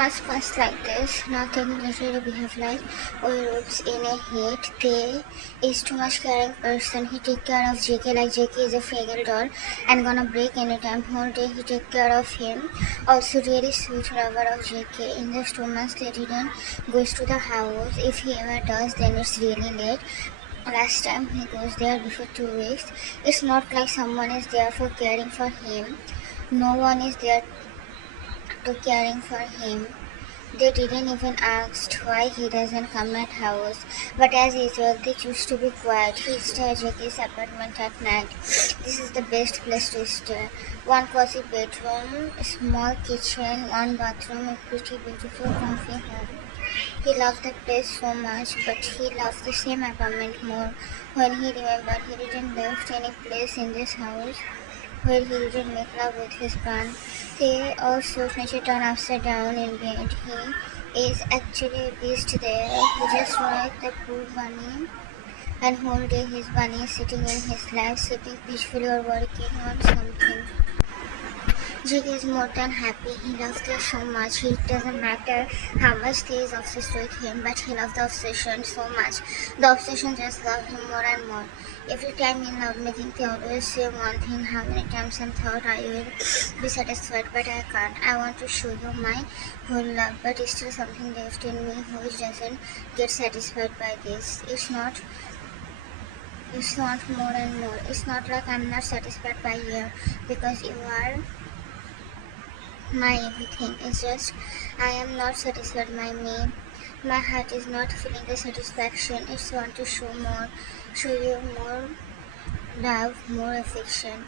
Mars was like this. Nothing literally behave like we roots in a hate. They is too much caring person. He take care of JK like JK is a fragile doll and gonna break anytime. Whole day he take care of him. Also really sweet lover of JK. In just 2 months they didn't goes to the house. If he ever does then it's really late. Last time he goes there before 2 weeks. It's not like someone is there for caring for him. No one is there to caring for him. They didn't even ask why he doesn't come at house, but as usual they choose to be quiet. He stays at his apartment at night. This is the best place to stay. One cozy bedroom, a small kitchen, one bathroom, a pretty beautiful comfy home. He loved the place so much, but he loved the same apartment more when he remembered he didn't left any place in this house where he didn't make love with his band. They also nature turned upside down in bed. He is actually a beast there. He just like the poor bunny, and whole day his bunny is sitting in his lap, sleeping peacefully or working on something. Jig is more than happy. He loves her so much. It doesn't matter how much they is obsessed with him, but he loves the obsession so much. The obsession just loves him more and more. Every time in love making, they always say one thing. How many times I thought I will be satisfied, but I can't. I want to show you my whole love, but it's still something left in me which doesn't get satisfied by this. It's not more and more. It's not like I'm not satisfied by you because you are my everything. It's just I am not satisfied by me. My heart is not feeling the satisfaction. It's want to show you more love, more affection.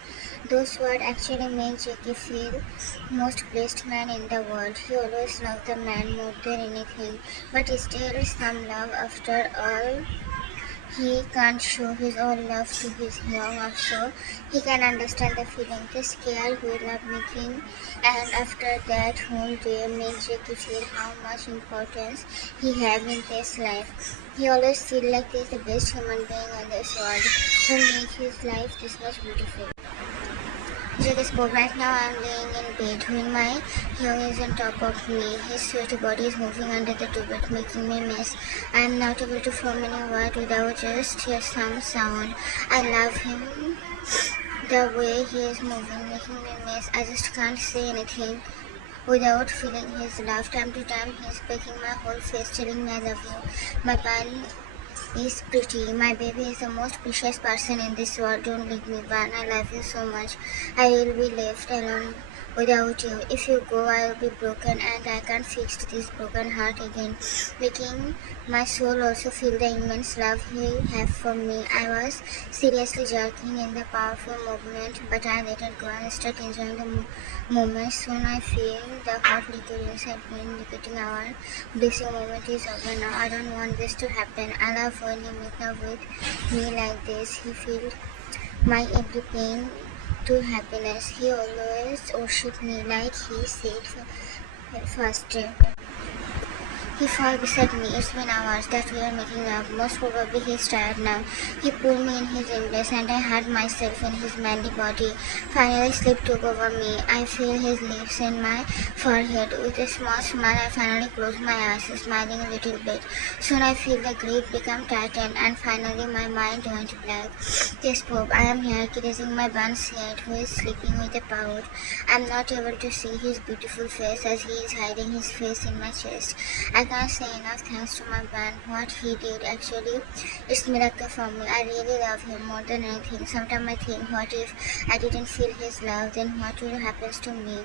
Those words actually make Jackie feel most blessed man in the world. He always loved the man more than anything, but still some love after all. He can't show his own love to his young also. He can understand the feeling, the scare we love making, and after that whole day made Jackie feel how much importance he have in this life. He always feel like he's the best human being in this world who make his life this much beautiful. Jake spoke. Right now I am laying in bed when my hero is on top of me. His sweaty body is moving under the duvet, making me miss. I am not able to form any word without just hear some sound. I love him the way he is moving, making me miss. I just can't say anything without feeling his love. Time to time he is pecking my whole face, telling me I love you. My bun is pretty. My baby is the most precious person in this world. Don't leave me, Ban. I love you so much. I will be left alone without you. If you go, I will be broken and I can't fix this broken heart again. Making my soul also feel the immense love he have for me. I was seriously jerking in the powerful movement, but I let it go and start enjoying the moment. Soon I feel the hot liquor inside me indicating our blissful moment is over now. I don't want this to happen. I love when he make love with me like this. He feels my every pain to happiness. He always worshipped me like he said first day. He fell beside me. It's been hours that we are making love. Most probably he's tired now. He pulled me in his embrace and I had myself in his manly body. Finally sleep took over me. I feel his lips in my forehead. With a small smile I finally close my eyes, smiling a little bit. Soon I feel the grip become tightened and finally my mind went black. They spoke. I am here caressing my bun's head who is sleeping with a pout. I am not able to see his beautiful face as he is hiding his face in my chest. I can't say enough thanks to my band. What he did actually, it's miracle for me. I really love him more than anything. Sometimes I think, what if I didn't feel his love, then what will happen to me?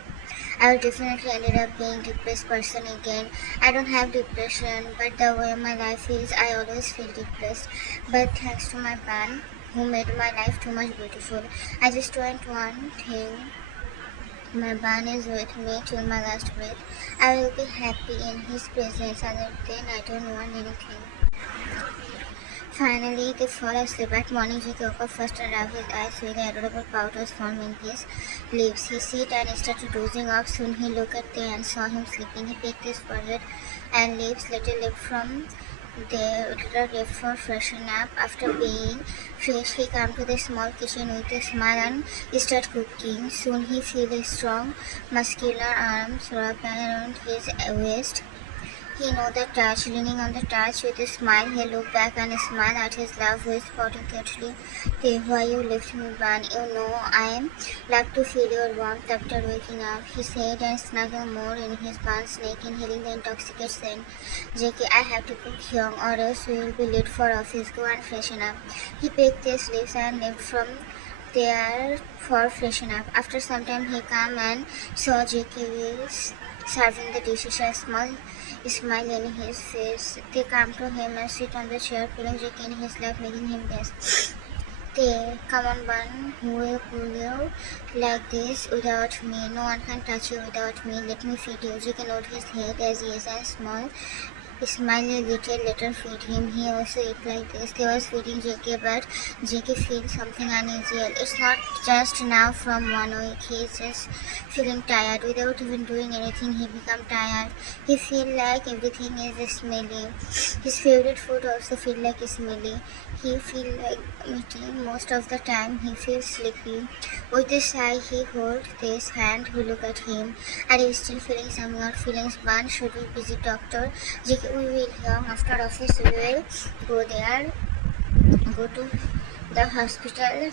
I will definitely ended up being depressed person again. I don't have depression, but the way my life is, I always feel depressed. But thanks to my band, who made my life too much beautiful. I just want one thing. My ban is with me till my last breath. I will be happy in his presence, other than I don't want anything. Finally, they fall asleep. At morning, he woke up first and rubbed his eyes with an adorable pout was formed in his lips. He sat and started dozing off. Soon he looked at them and saw him sleeping. He picked his forehead and lips, little lip from They left for freshen up. After being fresh, he come to the small kitchen with a smile and start cooking. Soon he feel a strong, muscular arms wrap around his waist. He know the touch, leaning on the touch with a smile. He looked back and smiled at his love, who is spotting carefully. Say, why you left me, Ban? You know I love to feel your warmth after waking up, he said and snuggled more in his Ban's neck, inhaling the intoxicating scent. JK, I have to cook young, or else we will be late for office. Go and freshen up. He picked his lips and left from there for freshen up. After some time, he came and saw JK was serving the dishes. A small smile in his face. They come to him and sit on the chair, pulling JK in his lap, making him guess. They come on, Bun, who will pull you like this without me? No one can touch you without me. Let me feed you. JK nodded his head as he is as small. Smile a little, later feed him. He also ate like this. They was feeding JK, but JK feels something unusual. It's not just now from 1 week. He is just feeling tired. Without even doing anything, he become tired. He feel like everything is smelly. His favorite food also feel like smelly. He feel like eating most of the time. He feels sleepy. With a sigh, he holds this hand. We look at him. Are you still feeling some odd feelings, Ban? Should we visit doctor? JK, we will here after office. We will go there, go to the hospital.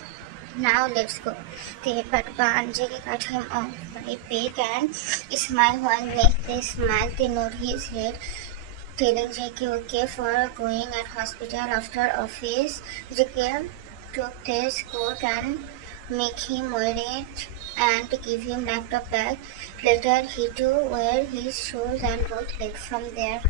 Now let's go. But Ban, JK cut him off by peak and smile while they smile. They nod his head, telling JK okay for going at hospital after office. JK took his coat and make him wear it and give him laptop bag. Later he too wear his shoes and both left from there.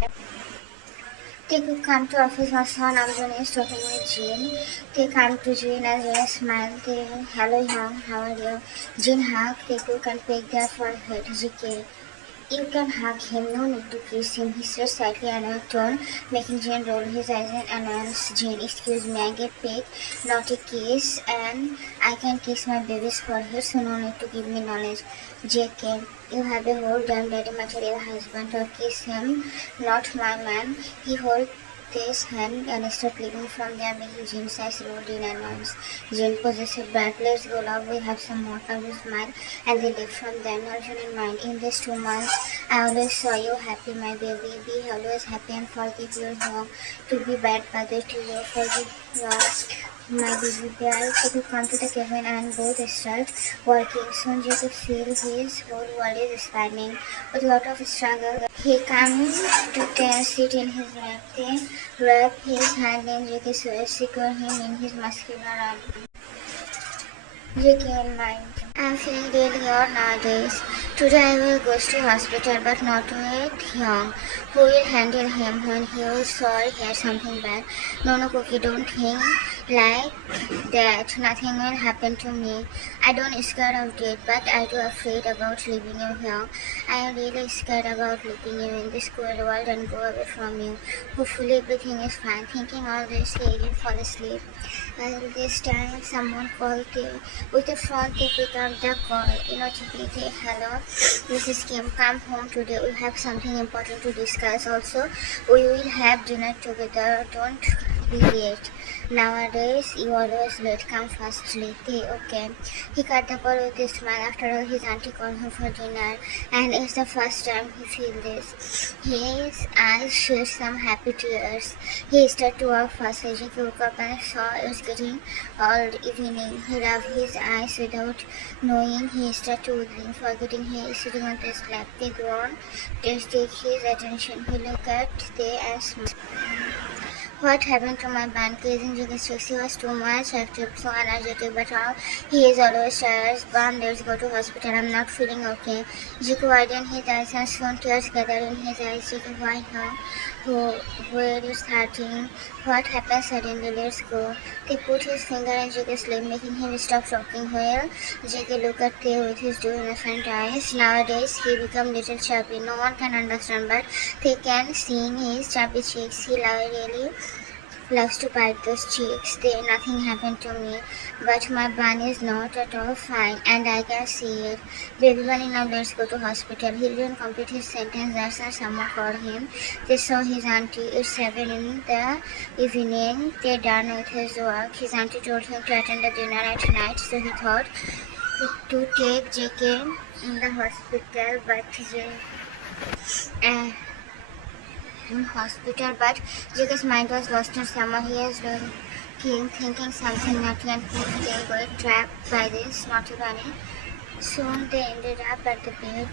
They could come to office once one Amazon is talking with Jean. They come to Jean as well as smile. They, hello young, how are you? Jean hug, they cook and pick their forehead. JK, you can hug him, no need to kiss him, he said slightly annoyed tone, making Jane roll his eyes and announce, Jane, excuse me, I get paid, not a kiss, and I can kiss my baby's forehead, so no need to give me knowledge. JK, you have a whole damn daddy material husband, or kiss him, not my man. He hold this hand and start leaving from there, making Jane's eyes rolled in annoyance. Jane possessed back, let's go love, we have some more. I will smile, and they left from there, notion in mind. In these 2 months, I always saw you happy, my baby. Be always happy and forgive your wrong. To be bad mother to you, forgive my baby girl. So to come to the cabin and both start working. Soon you could feel his whole world is spinning with a lot of struggle. He comes to sit in his lap. They wrap his hand in JK's sweat, secure him in his muscular arm. JK in mind. I'm feeling really odd nowadays. Today I will go to hospital, but not with Young. Who will handle him when he was sorry he had something bad? No, Cookie, don't think like that. Nothing will happen to me. I don't scared of death, but I do afraid about leaving you here. I am really scared about leaving you in this cold world and go away from you. Hopefully everything is fine. Thinking all this, he will fall asleep. And this time someone called him. With a phone, they pick up the call. TPT, hello, Mrs. Kim, come home today. We have something important to discuss. Also, we will have dinner together. Don't be late. Nowadays, you always late. Come fastly. Okay. He cut the call with a smile. After all, his auntie called him for dinner, and it's the first time he feels this. His eyes shed some happy tears. He started to walk fast. He woke up and saw it was getting all evening. He rubbed his eyes without knowing. He started wiggling, forgetting he is sitting on his lap. They groan. They take his attention. He looked at they and smiled. What happened to my band? Praising Jiggy was too much active, so energetic, but now he is always tired. Bam, let's go to hospital. I'm not feeling okay. Jiku widened his eyes and soon tears gathered in his eyes. Jiku, why now? Where is hurting? What happened suddenly? Let's go. They put his finger in Jiggy's lip, making him stop talking. Well, Jiggy looked at Theo with his two innocent eyes. Nowadays, he become little chubby. No one can understand, but they can see in his chubby cheeks. He really loves to bite those cheeks. Nothing happened to me, but my bun is not at all fine, and I can see it. Baby bunny, now let's go to hospital. He didn't complete his sentence. That's when someone called him. They saw his auntie. It's 7 in the evening. They're done with his work. His auntie told him to attend the dinner at night, so he thought to take JK in the hospital, uh, but JK's mind was lost in summer. He was thinking something naughty and they were trapped by this naughty bunny. Soon they ended up at the bed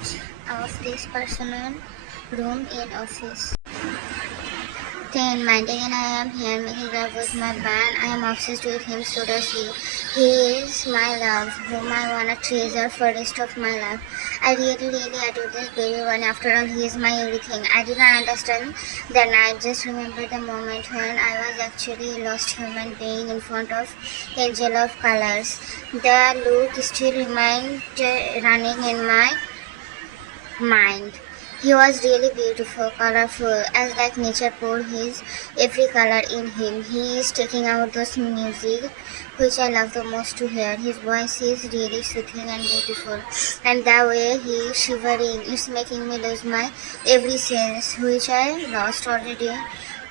of this personal room in office. Then Monday and I am here making love with my band. I am obsessed with him, so does he. He is my love, whom I wanna treasure for the rest of my life. I really adore this baby one. After all, he is my everything. I did not understand the night, just remember the moment when I was actually a lost human being in front of angel of colors. The look still remained running in my mind. He was really beautiful, colorful, as like nature poured his every color in him. He is taking out those music, which I love the most to hear. His voice is really soothing and beautiful, and the way he is shivering, it's making me lose my every sense, which I lost already.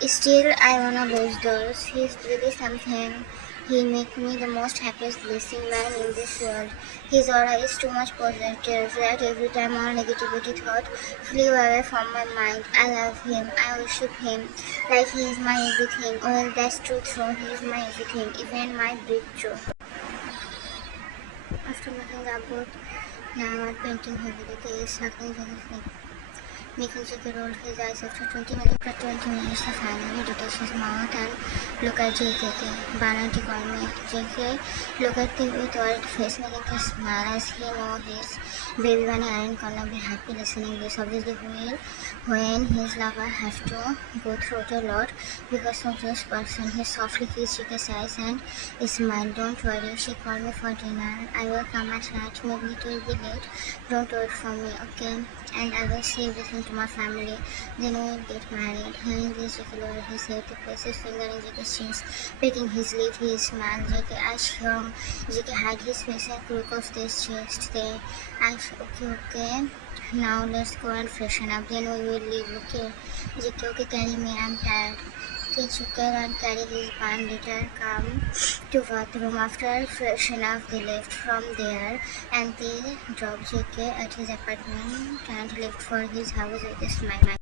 Still, I wanna lose those. He's really something. He makes me the most happiest blessing man in this world. His aura is too much positive that every time all negativity thought flew away from my mind. I love him. I worship him like he is my everything. Well, that's true, so he is my everything, even my breakthrough. After making up both, now I'm painting heavily. He is sucking his neck. Making JK roll his eyes after 20 minutes. After 20 minutes, he finally detached his mouth and look at JK. Bananti called me. JK look at him with worried face, making a smile as he knows his baby bunny aren't gonna be happy listening this. Obviously, when his lover have to go through a lot because of this person, he softly kissed JK's eyes and smiled. Don't worry, she called me for dinner. I will come at night. Maybe it will be late. Don't wait for me, okay? And I will say everything to my family. Then we will get married. Hearing this, JK lowered his head to place his finger in JK's chin, picking his lip. He smiled. JK asked him. JK had his face and crook of this chest. They asked, okay. Now let's go and freshen up. Then we will leave, okay? JK, okay, carry me. I'm tired. They took her and carried his band. Later come to bathroom. After freshen up, they left from there and they dropped JK at his apartment and left for his house with a smile.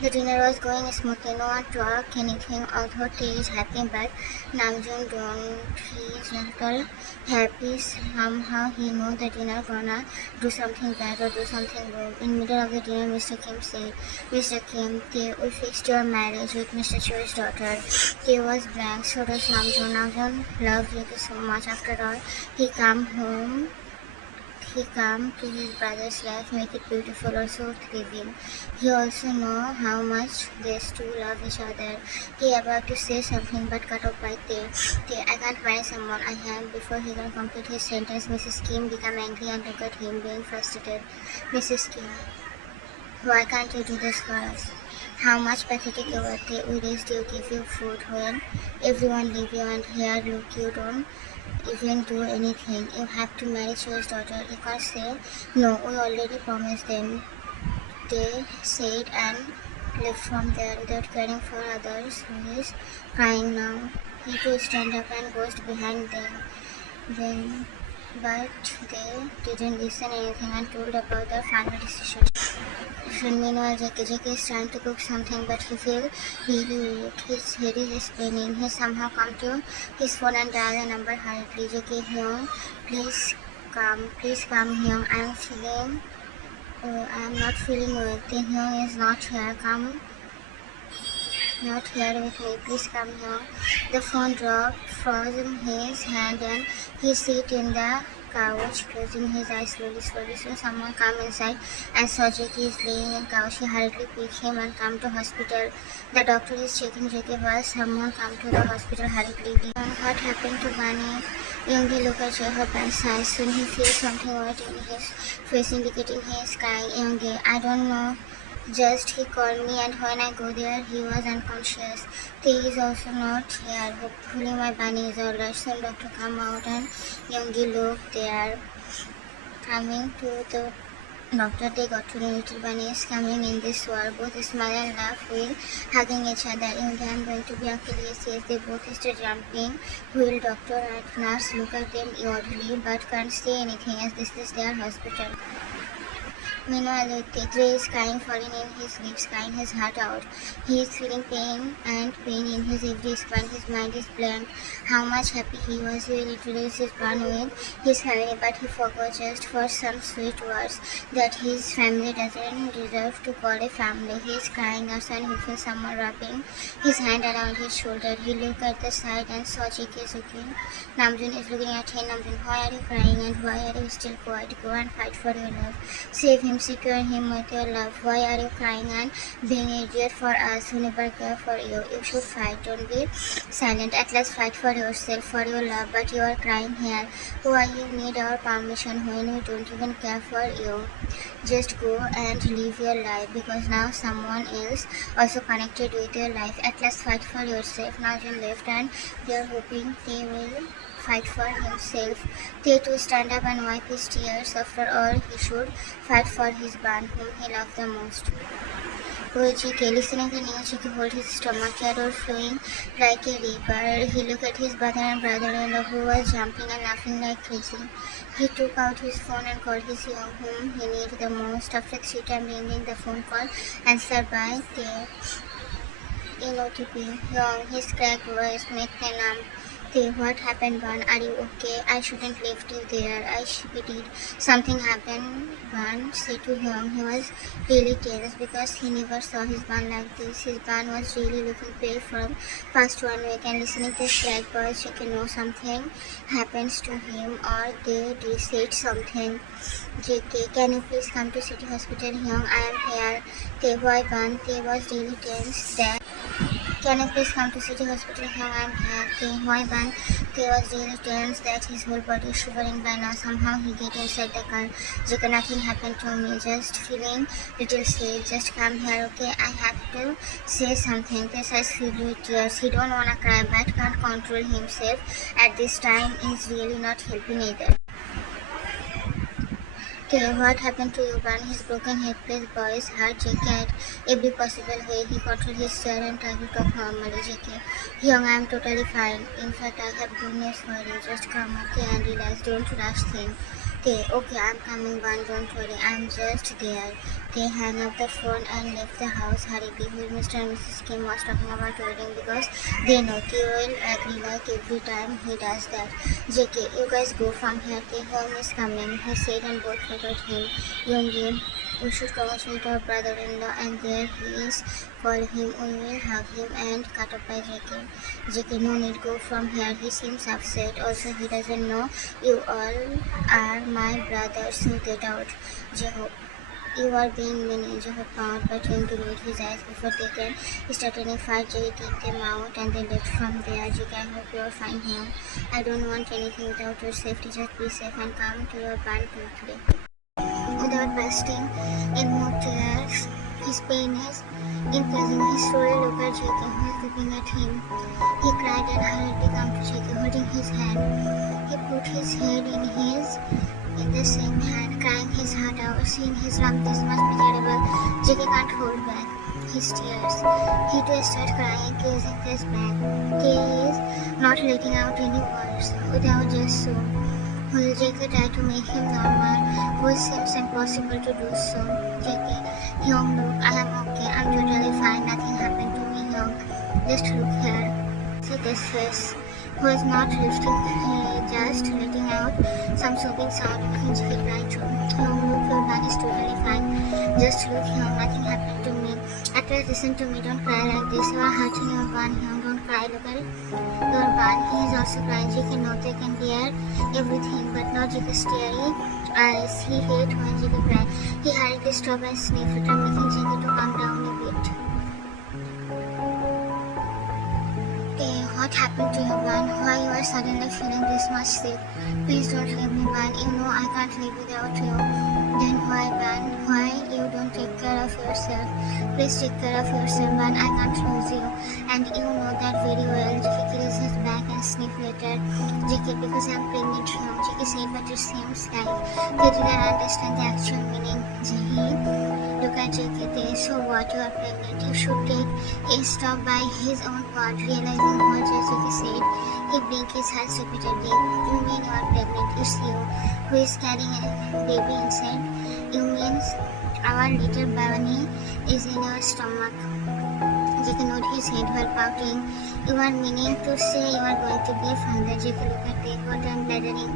The dinner was going smoothly. No one talked anything, although Tay is happy, but Namjoon don't. He is not all happy. Somehow he knew the dinner gonna do something bad or do something good. In middle of the dinner, Mr. Kim said, Mr. Kim, Tay, we fixed your marriage with Mr. Choi's daughter. Tay was blank, so does Namjoon. Namjoon loved JK so much. After all, he come to his brother's life, make it beautiful, also thriving. He also know how much these two love each other. He about to say something but cut off by Tay. I can't marry someone I am. Before he can complete his sentence, Mrs. Kim become angry and look at him being frustrated. Mrs. Kim, why can't you do this for us? How much pathetic you were. We raised you, give you food when everyone leave you, and here look, you don't even do anything. You have to marry Choi's daughter. You can't say no, we already promised them. They said and left from there without caring for others who is crying now. He too stand up and goes behind them. But they didn't listen anything and told about their final decision. Meanwhile, JK is trying to cook something, but he feels really weak. His head is spinning. He somehow come to his phone and dial the number hurriedly. JK, Hyung, please come Hyung. I am not feeling well. Then Hyung is not here. Not here with me. Please come here. The phone dropped, frozen his hand, and he sit in the couch, closing his eyes slowly. Soon someone come inside and saw JK is laying in couch. He hurriedly picked him and come to hospital. The doctor is checking JK while someone come to the hospital hurriedly. What happened to Bunny? Youngie look at her pants size. Soon he feels something wet in his face, indicating he is crying. Youngie, I don't know Just he called me, and when I go there, he was unconscious. He is also not here. Hopefully my bunny is alright. Soon doctor come out and Youngie look, they are coming to the doctor. They got to know little bunny is coming in this world. Both smile and laugh while hugging each other. Youngie, I'm going to be Uncle. Yes, yes. They both start jumping. Will doctor and nurse look at them oddly but can't say anything as this is their hospital. Meanwhile, Tetre is crying, falling in his lips, crying his heart out. He is feeling pain in his every spine. His mind is blank. How much happy he was. He will introduce his bond with his family, but he forgot just for some sweet words that his family doesn't deserve to call a family. He is crying out and he feels someone wrapping his hand around his shoulder. He looked at the side and saw Jiki looking. Namjoon is looking at him. Namjoon, why are you crying and why are you still quiet? Go and fight for your love. Save him. Secure him with your love. Why are you crying and being an idiot for us who never care for you? You should fight. Don't be silent. At last fight for yourself, for your love. But you are crying here. Why you need our permission when we don't even care for you? Just go and live your life because now someone else also connected with your life. At last fight for yourself. Now you left and they are hoping they will fight for himself. They to stand up and wipe his tears. After all, he should fight for his band whom he loved the most. Poor Jiki, listening to the news, Jiki hold his stomach, tears flowing like a river. He looked at his brother and brother-in-law who was jumping and laughing like crazy. He took out his phone and called his young whom he needed the most. After 3 times ringing the phone call, answered by the OTP. Young, his cracked voice made the numb. What happened, Ban? Are you okay? I shouldn't left you there. I pitied. Something happened, Ban said to him. He was really tense because he never saw his Ban like this. His Ban was really looking pale from past 1 week and listening to his black boys. She can know something happens to him or they said something. JK, can you please come to City Hospital? Young, I am here. Why, Ban? They was really tense that. Can you please come to City Hospital? Young, I am here. Why, Ban? They was really tense that his whole body is shivering by now. Somehow he get inside the car. JK, nothing happened to me. Just feeling little safe. Just come here, okay? I have to say something. This eyes filled with tears. He don't wanna cry but can't control himself. At this time is really not helping either. What happened to you, Ban? His broken helpless voice hurt JK at every possible way. He controlled his chair and tried to talk normally. JK, Young, I am totally fine. In fact, I have good news for you. Just come, okay, and relax. Don't rush things. Okay, I'm coming, Ban. Don't worry. I'm just there. They hung up the phone and left the house hurriedly. Mr. and Mrs. Kim was talking about wedding because they know they will agree like every time he does that. JK, you guys go from here. Home is coming, he said, and both looked at him. Youngie, we should congratulate our brother-in-law, and there he is. Call him, we will hug him, and cut up by JK. JK, no need, go from here. He seems upset. Also, he doesn't know you all are my brothers, so get out. Jehope, you are being mean. Jehope found, but Youngie rolled his eyes before they can start any fight. JK kicked them out, and they left from there. JK, I hope you are fine here. I don't want anything without your safety. Just be safe and come to your band quickly. Without bursting in more tears, his pain is increasing. He slowly looked at JK, who is looking at him. He cried and hurriedly came to JK, holding his hand. He put his head in the same hand, crying his heart out, seeing his lump. This must be terrible. JK can't hold back his tears. He too started crying, kissing his back. He is not letting out any words. Without just so. Will JK try to make him normal? Which seems impossible to do so. JK, Young, look, I am okay. I'm totally fine. Nothing happened to me, Young. Just look here. See this face. Who is not lifting, just letting out some sobbing sound. His feet right through. Young, look, your bag is totally fine. Just look, Young, nothing happened to me. At least listen to me. Don't cry like this. You are hurting your bun, Young. Don't cry. Look at your bun. He is also crying. JK, no, they can bear everything, but not JK's teary eyes. He hate when JK cry. He hurriedly stopped and sniffed at her, making JK to calm down a bit. What happened to you, Ban? Why you are suddenly feeling this much sick? Please don't leave me, Ban. You know I can't live without you. Then why, Ban? Why you don't take care of yourself? Please take care of yourself, Ban. I can't lose you. And you know that very well. JK kills his back and sniff later. JK, because I'm pregnant now. JK said, but it seems like they didn't understand the actual meaning. Look at JK, so what, you are pregnant? You should take a stop by his own word. Realizing what JK said, he blinked his eyes repeatedly. You mean you are pregnant? It's you who is carrying a baby inside. You mean our little bunny is in your stomach. JK nodded his head while pouting. You are meaning to say you are going to be a father. JK, look at me, what I am blathering.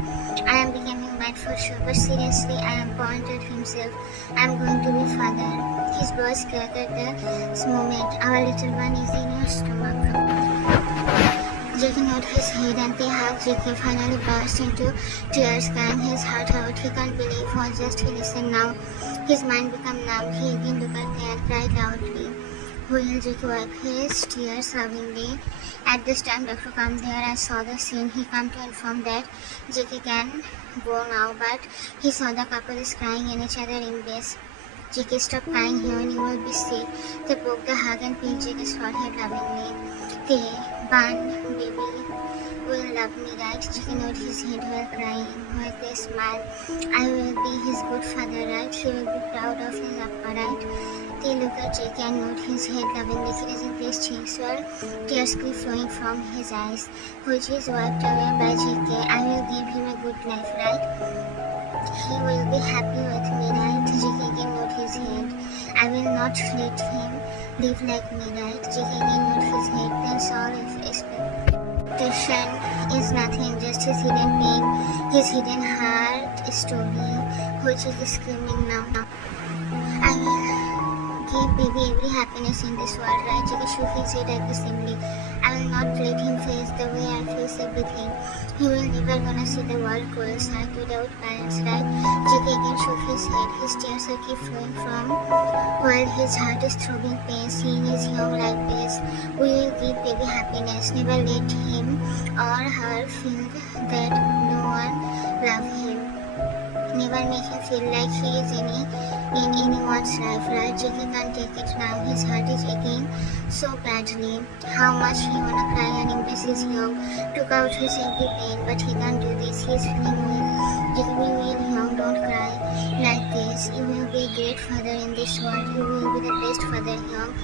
I am becoming mad for sure, but seriously, I am pointed himself. I am going to be father. His voice cracked at this moment. Our little one is in your stomach. JK nodded his head and they hugged. JK finally burst into tears, crying his heart out. He can't believe what just he listened now. His mind became numb. He again looked at me and cried loudly. Will JK wipe his tears lovingly? At this time, Doctor came there and saw the scene. He came to inform that JK can go now, but he saw the couple is crying in each other in base. JK, stop crying here and you will be sick. They poked the hug and pinned JK's forehead lovingly. They, Ban, baby, will love me, right? JK nodded his head while crying, with a smile. I will be his good father, right? He will be proud of his appa, right? They looked at JK and nodded his head lovingly. Freezing his cheeks were tears kept flowing from his eyes, which is wiped away by JK. I will give him a good life, right? He will be happy with me, right? JK again nodded his head. I will not let him live like me, right? JK again nodded his head. That's all expectation is nothing, just his hidden pain, his hidden heart story, which is screaming now. I will give baby every happiness in this world, right? JK shook his head aggressively. I will not let him face the way I face everything. He will never gonna see the world cold side without parents, right? JK again shook his head. His tears are keep flowing from while his heart is throbbing pain, seeing his young like this. We will give baby happiness. Never let him or her feel that no one love him. Never make him feel like he is in anyone's life, right? JK can't take it now. His heart is aching so badly. How much he wanna cry and embrace his young, took out his every pain, but he can't do this. He's feeling weak. JK, we will young, don't cry like this. You will be a great father in this world. You will be the best father, young.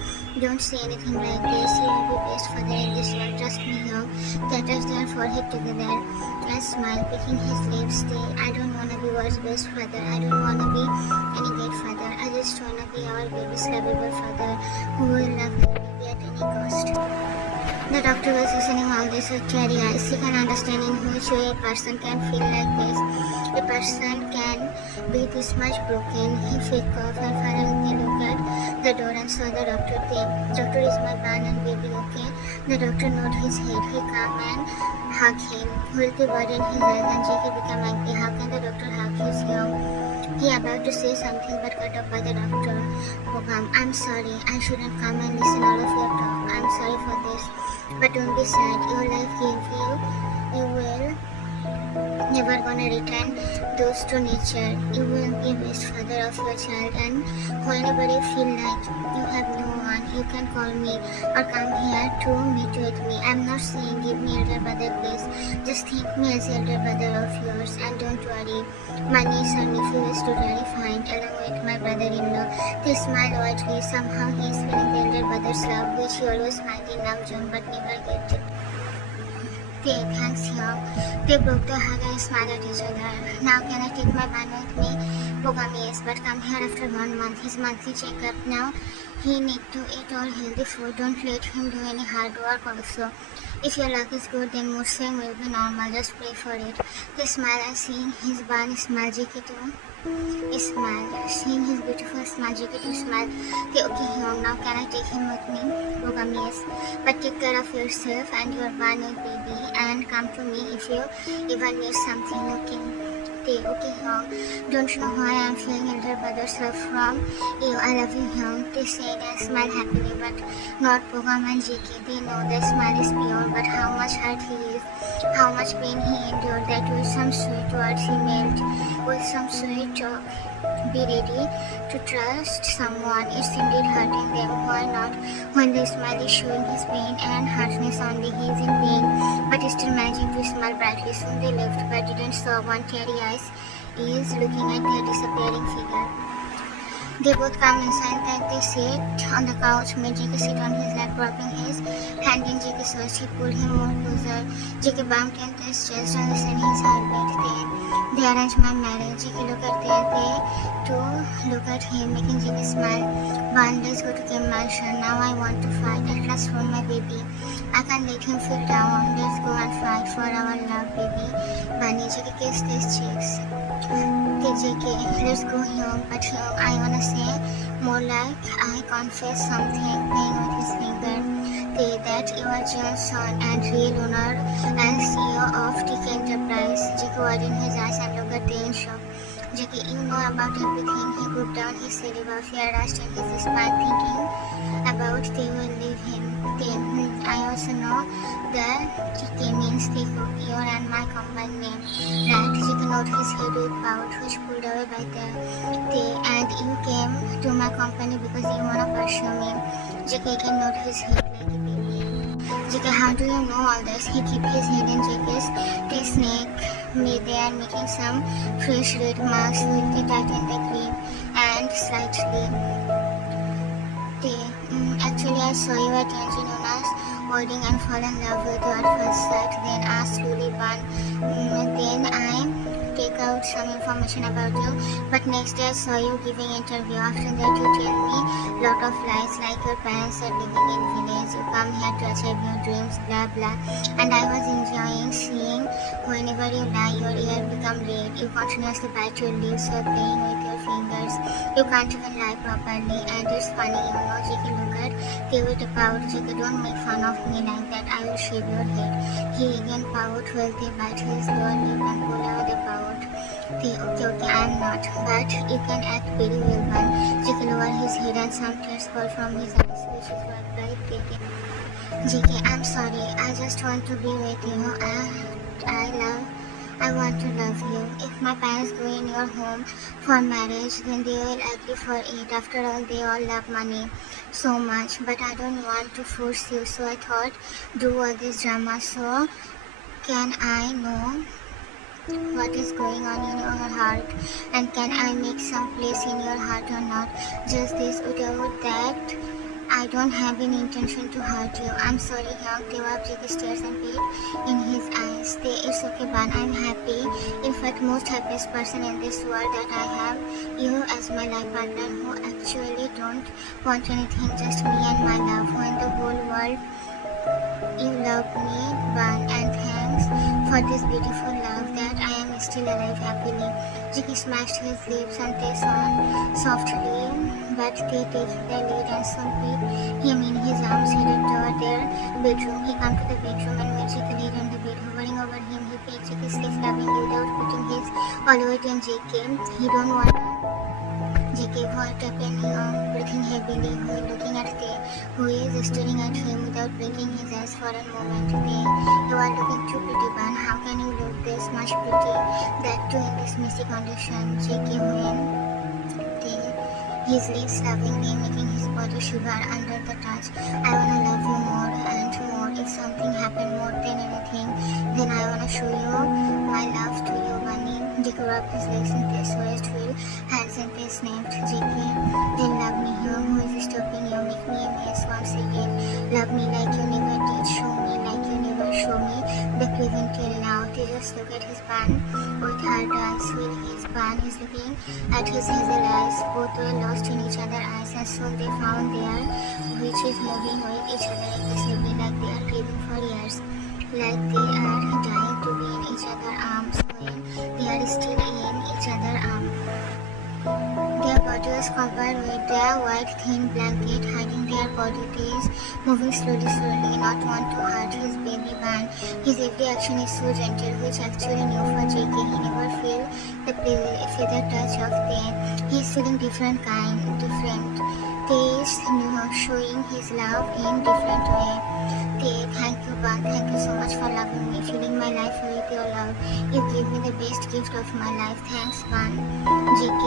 Don't say anything like this. You will be best father in this world. Trust me, young. They touched their forehead together and smiled, picking his lips. I don't wanna be world's best father. I don't wanna be any great father. I just wanna be our baby's lovable father who will love the baby at any cost. The doctor was listening all this with teary eyes. He can understand in which way a person can feel like this. A person can be this much broken. He fake off and finally looked at the door and saw the doctor. Doctor, is my Ban and baby okay? The doctor nodded his head. He came and hugged him. With the blood in his eyes and JK became angry. How can the doctor hug his young? He about to say something but cut off by the doctor. Bogam, I'm sorry. I shouldn't come and listen all of your talk. I'm sorry for this. But don't be sad. Your life gave you. You will never gonna return those to nature. You will be best father of your child, and whenever you feel like you have no one, you can call me or come here to meet with me. I'm not saying give me elder brother, please. Just think me as elder brother of yours, and don't worry. My niece or nephew is totally fine, along with my brother-in-law. They smiled widely. Somehow he is feeling the elder brother's love, which he always finds in Namjoon but never gets it. Thanks, young. They broke the hug and smiled at each other. Now can I take my Ban with me? Bogam, yes, but come here after 1 month. His monthly checkup now. He need to eat all healthy food. Don't let him do any hard work also. If your luck is good, then mood swing will be normal. Just pray for it. He smiled and seeing his Ban smile, JK too. He smiled. Seeing his beautiful smile, JK too smiled. Okay, young, now can I take him with me? Bogam, yes. But take care of yourself and your Ban and baby and come to me if you even need something, okay? Okay Hyung, don't know why I'm feeling elder brother's love from you. I love you Hyung. They said and smile happily, but not Pogam and JK. They know the smile is pure, but how much hurt he is, how much pain he endured. That with some sweet words he meant, with some sweet talk. Be ready to trust someone. It's indeed hurting them. Why not? When the smile is showing his pain and harshness only, he is in pain, but still managing to smile brightly. Soon they left, but didn't saw one teary eyes is looking at their disappearing figure. They both come inside and they sit on the couch, made JK sit on his lap, rubbing his hand in JK's chest. He pulled him more closer. JK bumped into his chest and listened his heartbeat. They arranged my marriage. JK looked at them. They too look at him, making JK smile. One, let's go to Kim Mansion. Now I want to fight. At last found my baby. I can't let him feel down. Let's go and fight for our love, baby. Bunny, JK kissed his cheeks. Okay, JK, let's go home. But I wanna say more like I confess something, playing with his finger. That you are John's son and real owner and CEO of TK Enterprise. JK widened his eyes and looked at the in shock. JK, you know about everything. He grouped down his syllable, fear rushed in his spine, thinking about they will leave him. I also know that TK means taekook, your and my combined name. Right? JK nodded his head with pout, which pulled away by the and you came to my company because you wanna pursue me. JK can nod his head like a baby. JK, how do you know all this? He kept his head in JK's tail snake. They are making some fresh red marks with the tighten the grip and slightly. Actually, I saw you at Angelina's wedding and fall in love with you at first sight. Then I slowly burn. Then I take out some information about you. But next day I saw you giving interview. After that you tell me lot of lies like your parents are living in village. You come here to achieve your dreams, blah blah. And I was enjoying seeing whenever you lie, your ear become red. You continuously bite your lips or playing with your fingers. You can't even lie properly. And it's funny, you know, JK look at they with a pout. JK, don't make fun of me like that. I will shave your head. He again pout while they bite his lower lip and pull out the pout. Okay, I'm not. But you can act very well, man. JK lowered his head and some tears fall from his eyes, which is what right JK. JK, I'm sorry. I just want to be with you. I want to love you. If my parents go in your home for marriage, then they will agree for it. After all, they all love money so much. But I don't want to force you, so I thought, do all this drama. So, can I know what is going on in your heart? And can I make some place in your heart or not? Just this, without that, I don't have any intention to hurt you. I'm sorry, Hyung. They were JK stares and paid in his eyes. It's okay, Ban. I'm happy. In fact, most happiest person in this world that I have you as my life partner who actually don't want anything, just me and my love. When the whole world you love me, Ban, and thanks for this beautiful love that I am still alive happily. JK smashed his lips and they on softly, but they take the lead and soon put him in his arms, headed toward their bedroom. He came to the bedroom and when JK laid on the bed, hovering over him, he paid JK's lips, lovingly without putting his all weight on JK. He don't want JK got up and breathing heavily, looking at who is staring at him without blinking his eyes for a moment. You are looking too pretty, Ban. How can you look this much pretty? That too in this messy condition. JK when his lips lovingly making his body shiver under the touch. I wanna love you more and more. If something happened more than anything, then I wanna show you my love to you, Bunny. JK rubbed his legs in his waist, will hands in his snapped. JK, then love me here. Who is stopping you? Make me a mess once again. Love me like you never did. Show me like you never show me. The craving till now. They just look at his pan with hard eyes. While his pan is looking at his hazel eyes. Both were lost in each other's eyes, and soon they found their which is moving with each other aggressively, like they are craving for years, like they are dying to be in each other's arms when they are still in each other's arms. Their body was covered with their white thin blanket, hiding their their body days, moving slowly, not want to hurt his baby Ban. His every action is so gentle, which actually new for JK. He never feel the feather touch of pain. He is feeling different taste, showing his love in different way. Thank you, Ban. Thank you so much for loving me, filling my life with your love. You give me the best gift of my life. Thanks, Ban. JK,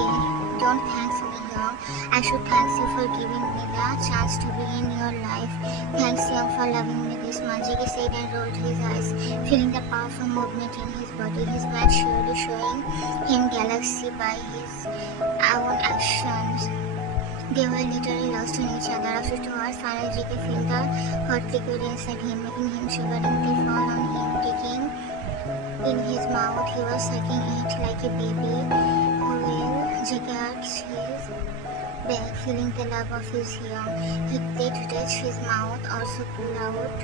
don't thanks me here. I should thank you for giving me the chance to be in your life. Thanks, Young, for loving me this much. JK said and rolled his eyes, feeling the powerful movement in his body. His mind surely showing him galaxy by his own actions. They were literally lost in each other. After 2 hours, finally JK felt the hot liquid inside him, making him shivering. They fall on him, taking in his mouth. He was sucking it like a baby who will. JK arched his back, feeling the love of his young. They touched his mouth, also pulled out.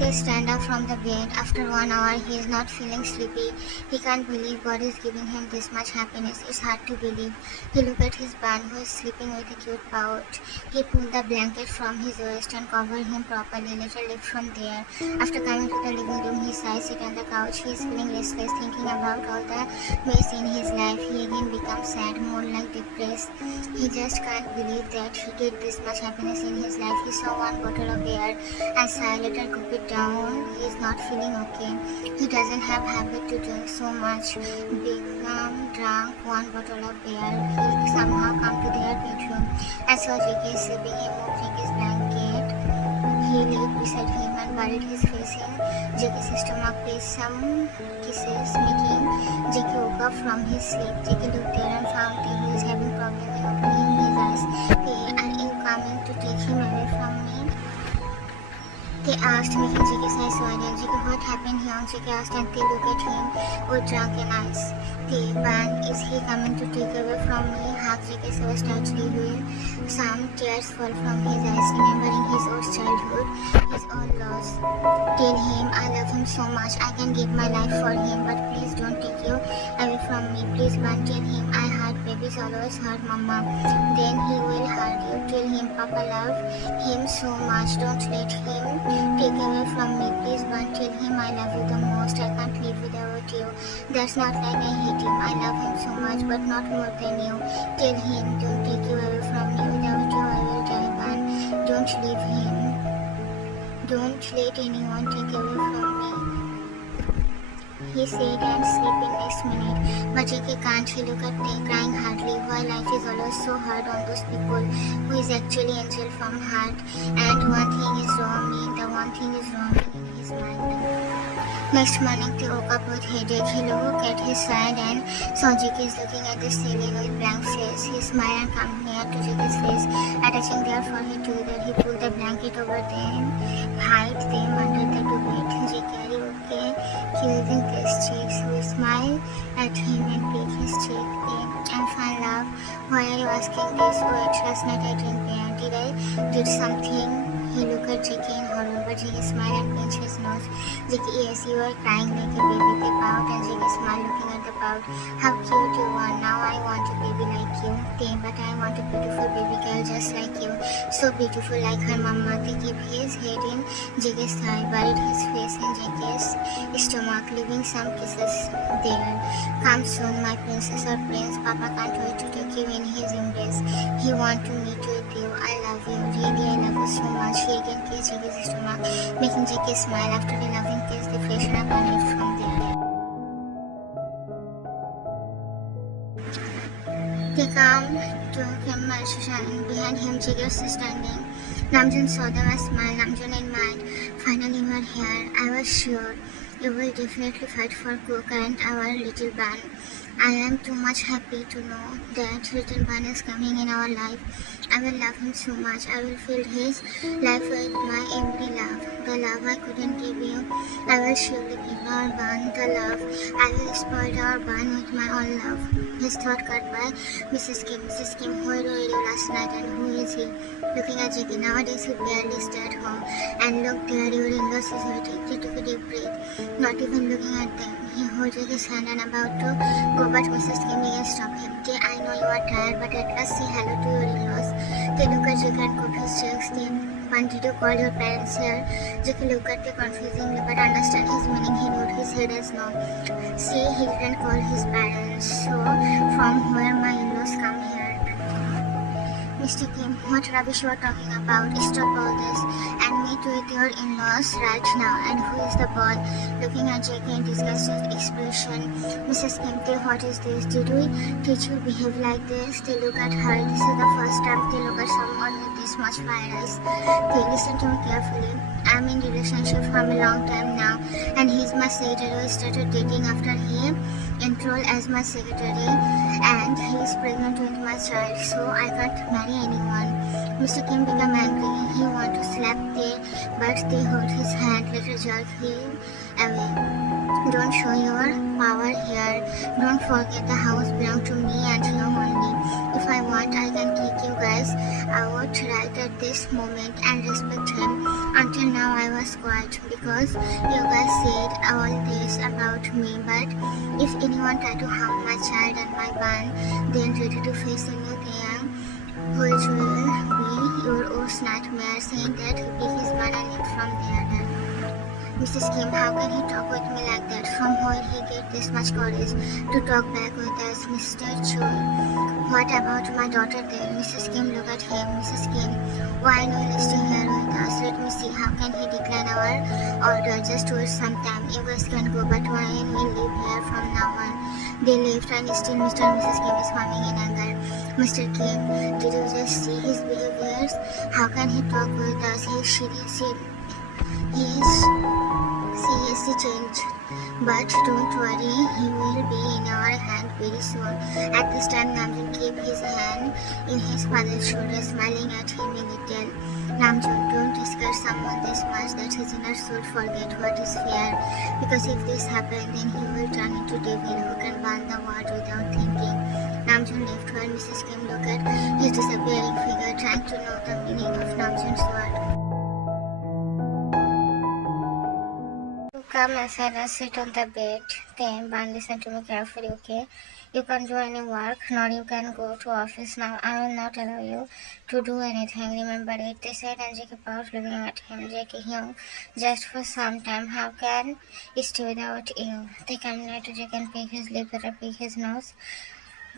They stand up from the bed. After 1 hour, he is not feeling sleepy. He can't believe God is giving him this much happiness. It's hard to believe. He looked at his Ban, who is sleeping with a cute pouch. He pulled the blanket from his waist and covered him properly. Later left from there. After coming to the living room, he sits on the couch. He is feeling restless, thinking about all the mess in his life. He again becomes sad, more like depressed. He just can't believe that he get this much happiness in his life. He saw 1 bottle of beer and sighed, later cook it down. He is not feeling okay. He doesn't have habit to drink so much. Become drunk 1 bottle of beer. He somehow come to their bedroom and saw JK sleeping. He moved his blanket. He laid beside him and buried his face in JK's stomach, placed some kisses, making JK woke up from his sleep. JK looked there and found he was having problem in opening his eyes. Are you coming to take him away from me? They asked, making JK's eyes wide. JK, what happened here? JK asked, and they looked at him with drunken eyes. Ban, is he coming to take away from me? Hugged JK so tightly will some tears fall from his eyes, remembering his old childhood. He's all lost. Tell him I love him so much. I can give my life for him, but please don't take you away from me. Please, Ban, tell him I hurt babies always hurt Mama. Then he will hurt you. Tell him Papa love him so much. Don't let him take away from me. Please, Ban, tell him I love you the most. I can't live without you. That's not like I hate him. I love him so much, but not more than you. Tell him don't take you away from me. Without you I will die, Ban. Don't leave him. Don't let anyone take away from me. He said and sleeping next minute. But JK can't. He look at them crying hardly. Why life is always so hard on those people who is actually angel from heart. And one thing is wrong in his mind. Next morning they woke up with headache. He looked at his side and saw JK is looking at the ceiling with blank face. He smiled and came near to JK's face, attaching their forehead together. He pulled the blanket over them, hid them under the duvet. JK, are you okay? Kissing his cheeks. We smiled at him and picked his cheek. I'm fine, love. Why are you asking this? Wait, last night I didn't pay. Did I did something? He looked at JK in horror, but JK smiled and pinched his nose. JK, yes, you are crying like a baby. They pout and JK smiled, looking at the pout. How cute you are. Now I want a baby like you. But I want a beautiful baby girl just like you. So beautiful like her mama. They kept his head in JK's thigh, buried his face in JK's stomach, leaving some kisses there. Come soon, my princess or prince. Papa can't wait to take you in his embrace. He wants to meet with you. I love you. Really, I love you so much. He again kissed JK's stomach, making JK smile. After a loving kiss, they freshened up and left from there. They come to conversation. Behind him, JK was standing. Namjoon saw them and smiled. Namjoon in mind, finally you are here. I was sure you will definitely fight for Cook and our little Ban. I am too much happy to know that little Ban is coming in our life. I will love him so much. I will fill his life with my every love. The love I couldn't give you, I will surely give our Ban the love. I will spoil our Ban with my own love. His thought caught by Mrs. Kim. Mrs. Kim, where were you last night and who is he? Looking at JK, nowadays he barely stayed at home. And look there, your in-laws is waiting. He took a deep breath, not even looking at them. He held JK's hand and about to go, but Mrs. Kim began to stop him. I know you are tired, but at last say hello to your in-laws. They look at Jake and cook his checks. They wanted to call your parents here. Jake looked at the confusingly but understand his meaning. He nodded his head as no. See, he didn't call his parents. So, from where my in-laws come here. Mr. Kim, what rubbish you are talking about? Stop all this and meet with your in-laws right now. And who is the boy? Looking at Jake in disgusted expression. Mrs. Kim, what is this? Did we teach you behave like this? They look at her. This is the first time they look at someone with this much fire eyes. They listen to me carefully. I'm in relationship from a long time now, and he's my secretary. We started dating after he enrolled as my secretary, and he's pregnant with my child, so I can't marry anyone. Mr. Kim became angry. He wanted to slap them, but they hold his hand, later jerk him away. Don't show your power here. Don't forget the house belongs to me and you only. If I want, I can kick you guys out right at this moment and respect him. Until now, I was quiet because you guys said all this about me. But if anyone tried to harm my child and my bun, then ready to face anything, which will be your worst nightmare, saying that he pick his bun and eat from there. Mrs. Kim, how can he talk with me like that? From where he get this much courage to talk back with us, Mr. Choi? What about my daughter there? Mrs. Kim, look at him. Mrs. Kim, why no he stay here with us? Let me see. How can he decline our order? Just wait some time. You guys can go, but when we leave here from now on? They left and still Mr. and Mrs. Kim is squirming in anger. Mr. Kim, did you just see his behaviors? How can he talk with us? He's seriously changed. But don't worry, he will be in our hand very soon. At this time, Namjoon kept his hand in his father's shoulder, smiling at him a little. Namjoon, don't scare someone this much that his inner soul forget what is fear. Because if this happens, then he will turn into devil who can burn the world without thinking. Namjoon left while Mrs. Kim looked at his disappearing figure, trying to know the meaning of Namjoon's word. Come inside and sit on the bed. Then, Ban, listen to me carefully, okay? You can't do any work, nor you can go to office now. I will not allow you to do anything. Remember it. They said and Jake out looking at him. Jake Hyung, just for some time. How can he stay without you? They come near to Jake and pick his lip, better pick his nose.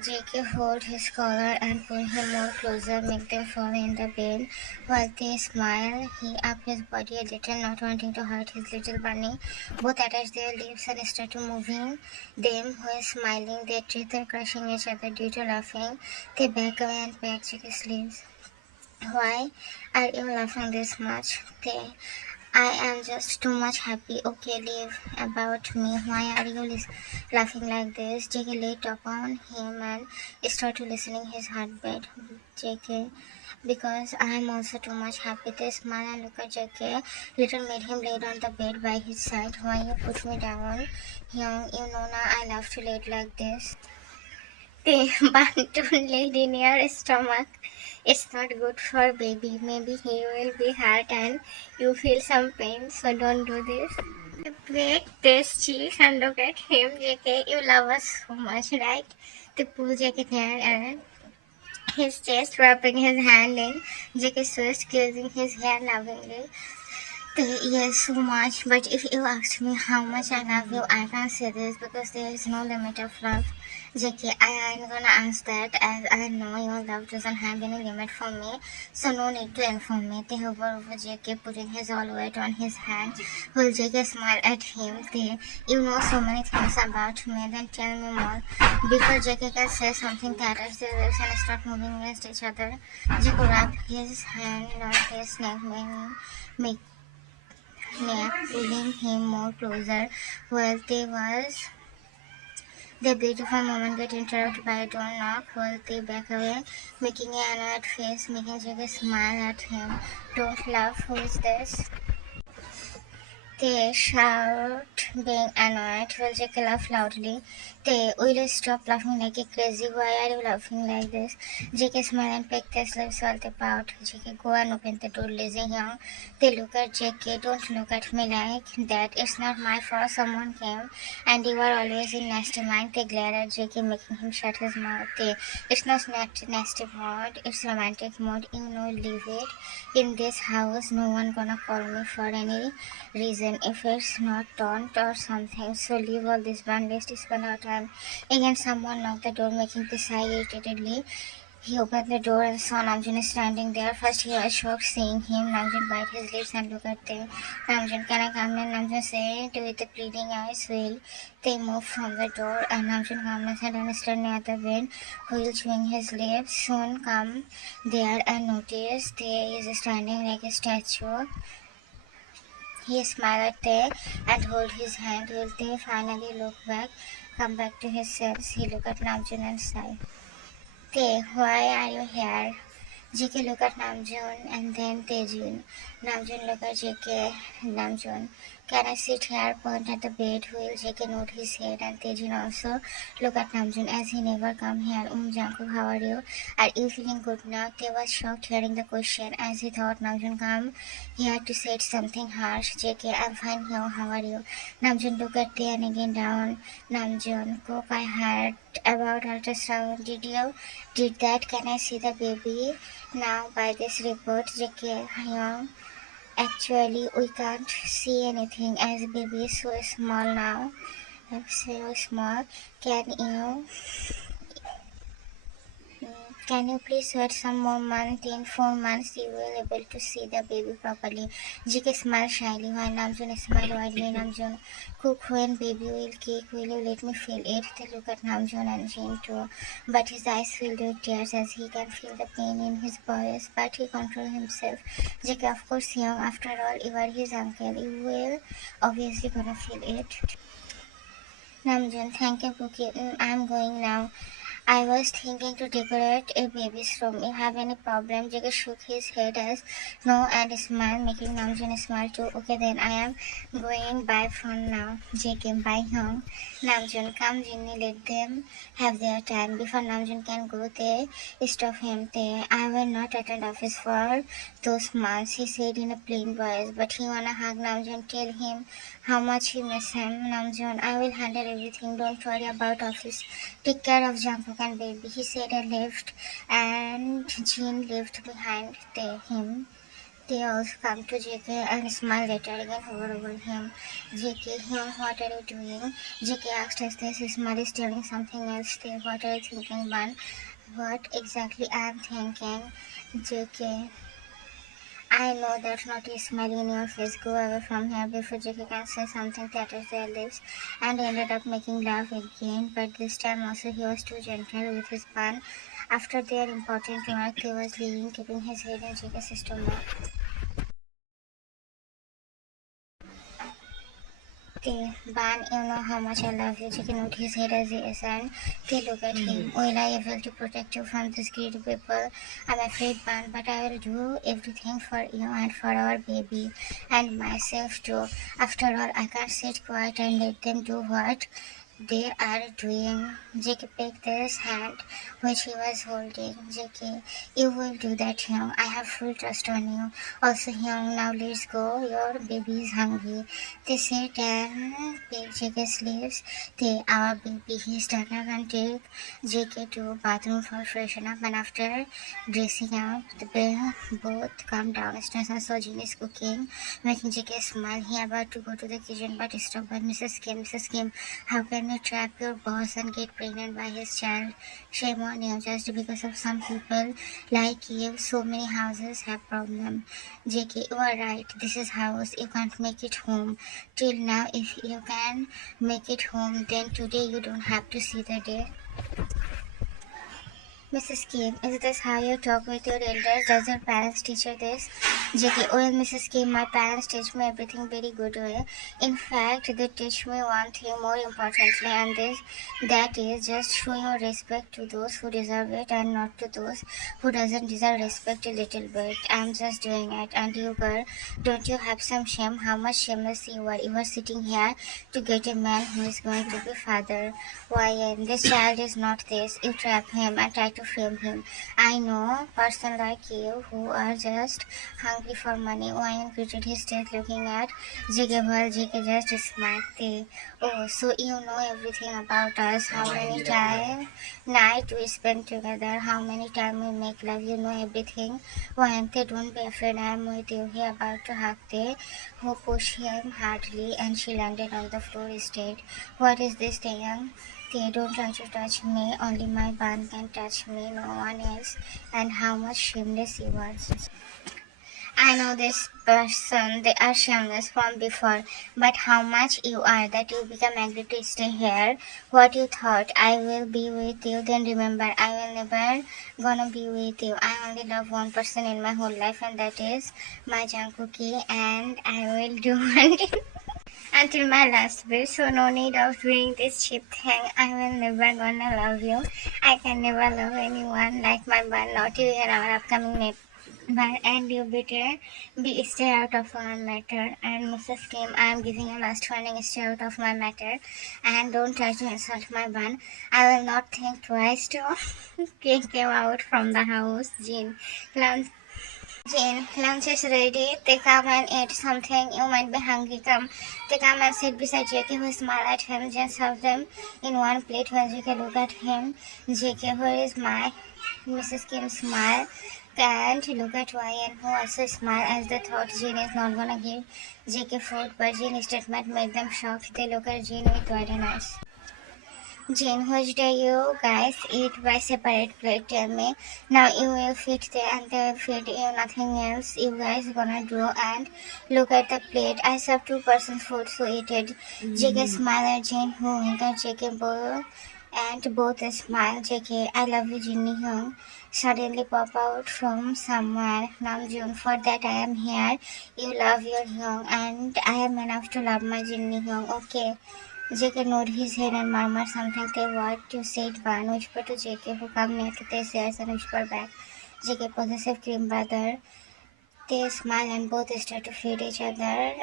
Jake hold his collar and pull him more closer, make them fall in the bed. While they smile, he up his body a little, not wanting to hurt his little bunny. Both attach their lips and start to moving them. While smiling, their teeth are crushing each other due to laughing. They back away and peck Jake's sleeves. Why are you laughing this much? I am just too much happy. Okay, leave about me. Why are you laughing like this? JK laid upon him and started listening his heartbeat. JK, because I am also too much happy. They smile and look at JK. Little made him lay on the bed by his side. Why you put me down? Young, you know now I love to lay like this. But don't lay it in your stomach. It's not good for baby. Maybe he will be hurt and you feel some pain, so don't do this. Break this cheeks and look at him, JK. You love us so much, right? They pull JK there and his chest, wrapping his hand in JK's chest, closing his hair lovingly. Yes, so much. But if you ask me how much I love you, I can't say this because there is no limit of love. JK, I ain't gonna ask that as I know your love doesn't have any limit for me, so no need to inform me. They hover over JK, putting his all weight on his hand. Will JK smile at him? You know so many things about me, then tell me more. Before JK can say something, they attach their lips and start moving against each other. JK wrapped his hand around his neck, pulling him more closer. Well, the beautiful moment get interrupted by a door knock. Well, they back away, making an annoyed face, making Jake smile at him. Don't laugh, who is this? They shout, being annoyed, while Jackie laugh loudly. They will stop laughing like a crazy. Why are you laughing like this? Jackie smile and peck their lips while they pout. Jackie go and open the door, lazy young. They look at Jackie. Don't look at me like that. It's not my fault someone came. And you are always in nasty mind. They glare at Jackie, making him shut his mouth. It's not nasty mode. It's romantic mode. You know, leave it. In this house, no one gonna call me for any reason if it's not taunt or something. So leave all this one. Let's spend our time. Again, someone knocked the door, making the sigh irritatedly. He opened the door and saw Namjoon standing there. First, he was shocked seeing him. Namjoon bite his lips and look at them. Namjoon, can I come in? Namjoon said with the pleading eyes. Will they moved from the door and Namjoon calmness and stood near the bed, Will chewing his lips. Soon come there and noticed they is standing like a statue. He smiled at them and hold his hand. Will they finally look back, come back to his sense? He looked at Namjoon and sighed. Te, why are you here? JK look at Namjoon and then Taejin. Namjoon look at JK. Namjoon, can I sit here? Point at the bed. Will JK nod his head and Taejin also look at Namjoon as he never come here. Jungkook, how are you? Are you feeling good now? Tae was shocked hearing the question as he thought Namjoon come here to say something harsh. JK, I'm fine here. How are you? Namjoon look at Tae and again down. Namjoon, Cook, I heard about ultrasound. Did that? Can I see the baby? Now, by this report, JK Hyung, actually we can't see anything as baby is so small now. So small. Can you can you please wait some more month? In 4 months, you will able to see the baby properly. JK smiled shyly while Namjoon smiled widely. Namjoon, cook when baby will kick. Will you let me feel it? They look at Namjoon and Jin too, but his eyes filled with tears as he can feel the pain in his voice. But he controlled himself. JK, of course, young. After all, you are his uncle. You will obviously gonna feel it. Namjoon, thank you, Cookie. I'm going now. I was thinking to decorate a baby's room. You have any problem? Jigga shook his head as no and smiled, making Namjoon smile too. Okay, then I am going. Bye for now. JK, bye home. Namjoon, come Jinny, let them have their time. Before Namjoon can go, they stop him. I will not attend office for those months, he said in a plain voice. But he wanna hug Namjoon, tell him how much he miss him. Namjoon, I will handle everything. Don't worry about office. Take care of Jungkook and baby, he said and left, and Jin left behind him. They also come to JK and smile later again hover over him. JK, him, what are you doing? JK asked as this smile is telling something else. What are you thinking, man? What exactly I am thinking? JK, I know that's not a smile in your face. Go away from here before Jackie can say something that touched their lips and ended up making laugh again. But this time also he was too gentle with his pun. After their important remark, he was leaving, keeping his head in Jackie's stomach. They ban, you know how much I love you. Jackie nodded his head as he and they look at him. Will I able to protect you from these greedy people? I'm afraid, Ban, but I will do everything for you and for our baby and myself too. After all, I can't sit quiet and let them do what they are doing. Jackie picked his hand, which he was holding. Jackie, you will do that, Hyung. I have full trust on you. Also, Hyung, now let's go. Your baby is hungry. They sit and pick Jackie's leaves. Our baby, he stand up and take Jackie to bathroom for freshen up. And after dressing up, the both come downstairs and saw Jin is cooking, making Jackie smile. He about to go to the kitchen, but stopped by Mrs. Kim, how can you trap your boss and get pregnant by his child? Shame on you, just because of some people like you. So many houses have problem. JK, you are right. This is house. You can't make it home. Till now, if you can make it home, then today you don't have to see the day. Mrs. Kim, is this how you talk with your elders? Does your parents teach you this? JK, well, Mrs. Kim, my parents teach me everything very good way. In fact, they teach me one thing more importantly, and that is just show your respect to those who deserve it and not to those who doesn't deserve respect a little bit. I'm just doing it. And you, girl, don't you have some shame? How much shameless you are. You are sitting here to get a man who is going to be father. Why, this child is not this. You trap him and try to frame him. I know, person like you who are just hungry for money. Wyan greeted his teeth looking at JK while JK just smiled. Oh, so you know everything about us. How many night we spend together. How many time we make love. You know everything. Wyan, don't be afraid. I am with you. He about to hug who pushed him hardly and she landed on the floor instead. What is this, Taeyang? They don't try to touch me, only my bun can touch me, no one else. And how much shameless you are. I know this person, they are shameless from before, but how much you are that you become angry to stay here. What you thought, I will be with you, then remember, I will never gonna be with you. I only love one person in my whole life, and that is my Jungkookie, and I will do it until my last breath, so no need of doing this cheap thing. I will never gonna love you. I can never love anyone like my bun, not you in our upcoming member, and you better be stay out of our matter. And Mrs. Kim, I am giving a last warning, stay out of my matter, and don't try to insult my bun. I will not think twice to kick you out from the house. Jane, lunch is ready. They come and eat something. You might be hungry. Come. They come and sit beside JK, who smile at him. Jane serves them in one plate while JK look at him. JK, where is my Mrs. Kim smile? And look at Ryan, who also smile as they thought Jane is not gonna give JK food, but Jane's statement made them shocked. They look at Jane with wide eyes. Jane, which day you guys eat by separate plate? Tell me. Now you will feed them and they will feed you. Nothing else you guys gonna do. And look at the plate. I served 2 persons food, so eat it. JK smile at Jane, who winked at JK both, and both smile. JK, I love you, Jinny Hyung. Suddenly pop out from somewhere. Namjoon, for that I am here. You love your Hyung, and I am enough to love my Jinny Hyung. Okay. JK nodded his head and murmured something. They what you said, Ban, whispered to JK, who come near to their ears and whispered back. JK, possessive cream brother. They smile and both start to feed each other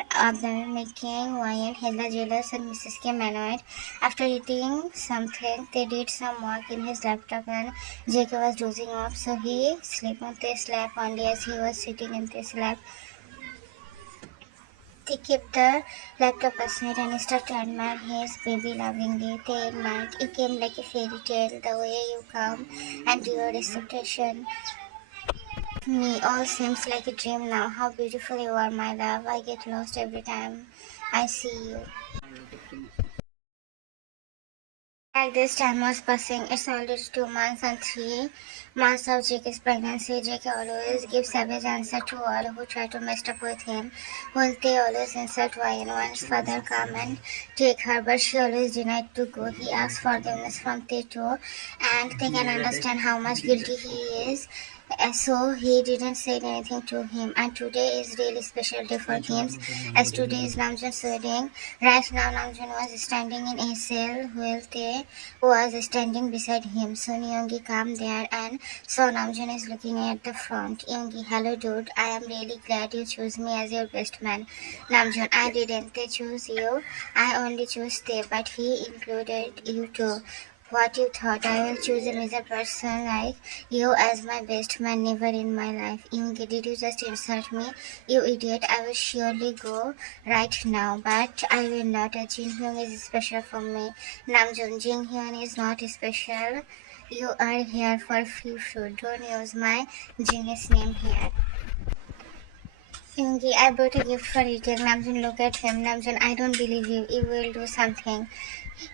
making Wyan hella jealous and Mrs. Kim annoyed. After eating something, they did some work in his laptop and JK was dozing off, so he slept on his lap only as he was sitting in his lap. They kept the laptop aside and started to admire his baby lovingly. They admired. It came like a fairy tale, the way you come and your reception. Me, all seems like a dream now. How beautiful you are, my love. I get lost every time I see you. Like this time was passing. It's already 2 months and 3 months of JK's pregnancy. JK always gives savage answer to all who try to mess up with him. Well, they always insult Wyan's father come and take her, but she always denied to go. He asked forgiveness from Teto, and they can understand how much guilty he is. So he didn't say anything to him, and today is really special day for him, as today is Namjoon's wedding. Right now Namjoon was standing in a cell while Tae was standing beside him. Soon Yoongi came there and saw Namjoon is looking at the front. Yoongi, hello dude, I am really glad you chose me as your best man. Namjoon, I didn't choose you, I only chose Tae, but he included you too. What you thought I will choose a miserable person like you as my best man? Never in my life. Yoongi, did you just insult me? You idiot. I will surely go right now, but I will not. Jin Hyun is special for me. Namjoon, Jin Hyun is not special. You are here for free food. Don't use my genius name here. Yoongi, I brought a gift for eating. Namjoon, look at him. Namjoon, I don't believe you. You will do something.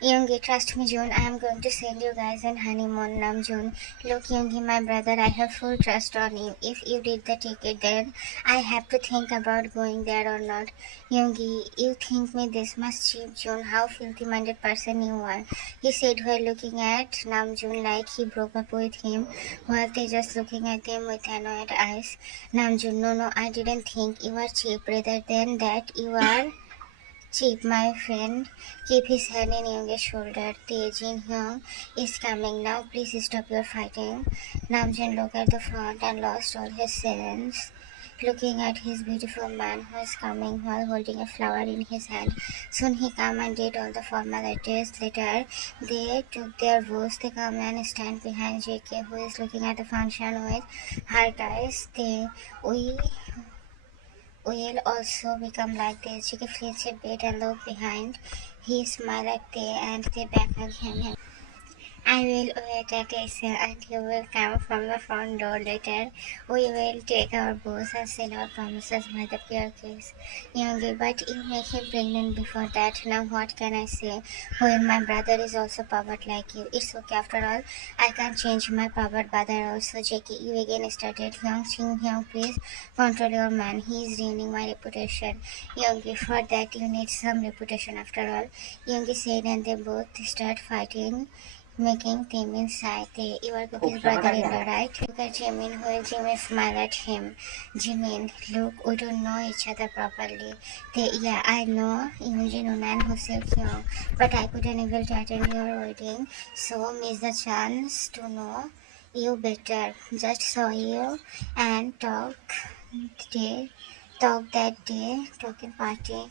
Yoongi, trust me, June. I am going to send you guys on honeymoon, Namjoon. Look, Yoongi, my brother, I have full trust on you. If you did the ticket, then I have to think about going there or not. Yoongi, you think me this much cheap, June? How filthy-minded person you are. He said while looking at Namjoon like he broke up with him, while they just looking at them with annoyed eyes. Namjoon, no, I didn't think you are cheap. Rather than that, you are cheap, my friend. Keep his hand in Young's shoulder. Tae Jin Hyung is coming now. Please stop your fighting. Namjoon looked at the front and lost all his sense, looking at his beautiful man who is coming while holding a flower in his hand. Soon he came and did all the formalities. Later, they took their vows. They come and stand behind JK, who is looking at the function with hard eyes. We will also become like this. JK flinched a bit and looked behind. He smiled at Tae and they beckoned him. I will wait at Asia and you will come from the front door later. We will take our bows and seal our promises by the prayer case. Youngie, but you make him pregnant before that. Now what can I say? Well, my brother is also powered like you. It's okay after all. I can change my powered brother also. Jackie, you again started. Hyung, please control your man. He is ruining my reputation. Youngie, for that you need some reputation after all. Youngie said and they both start fighting, making Tim inside. You are Cookie's brother-in-law, right? Look at Jimin. Will Jimin smile at him? Jimin, look, we don't know each other properly. Yeah, I know Yoonjin Unan Hoseo Kyung, but I couldn't able to attend your wedding, so miss the chance to know you better. Just saw you and talk that day, talking party.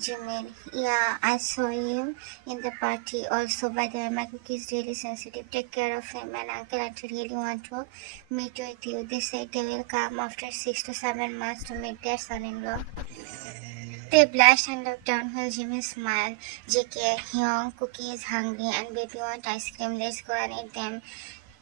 Jimin, yeah, I saw him in the party also. By the way, my cookie is really sensitive. Take care of him, and uncle auntie really want to meet with you. They said they will come after 6 to 7 months to meet their son-in-law. They blushed and looked down while Jimmy smiled. JK, Hyung, Cookie is hungry and baby want ice cream. Let's go and eat them,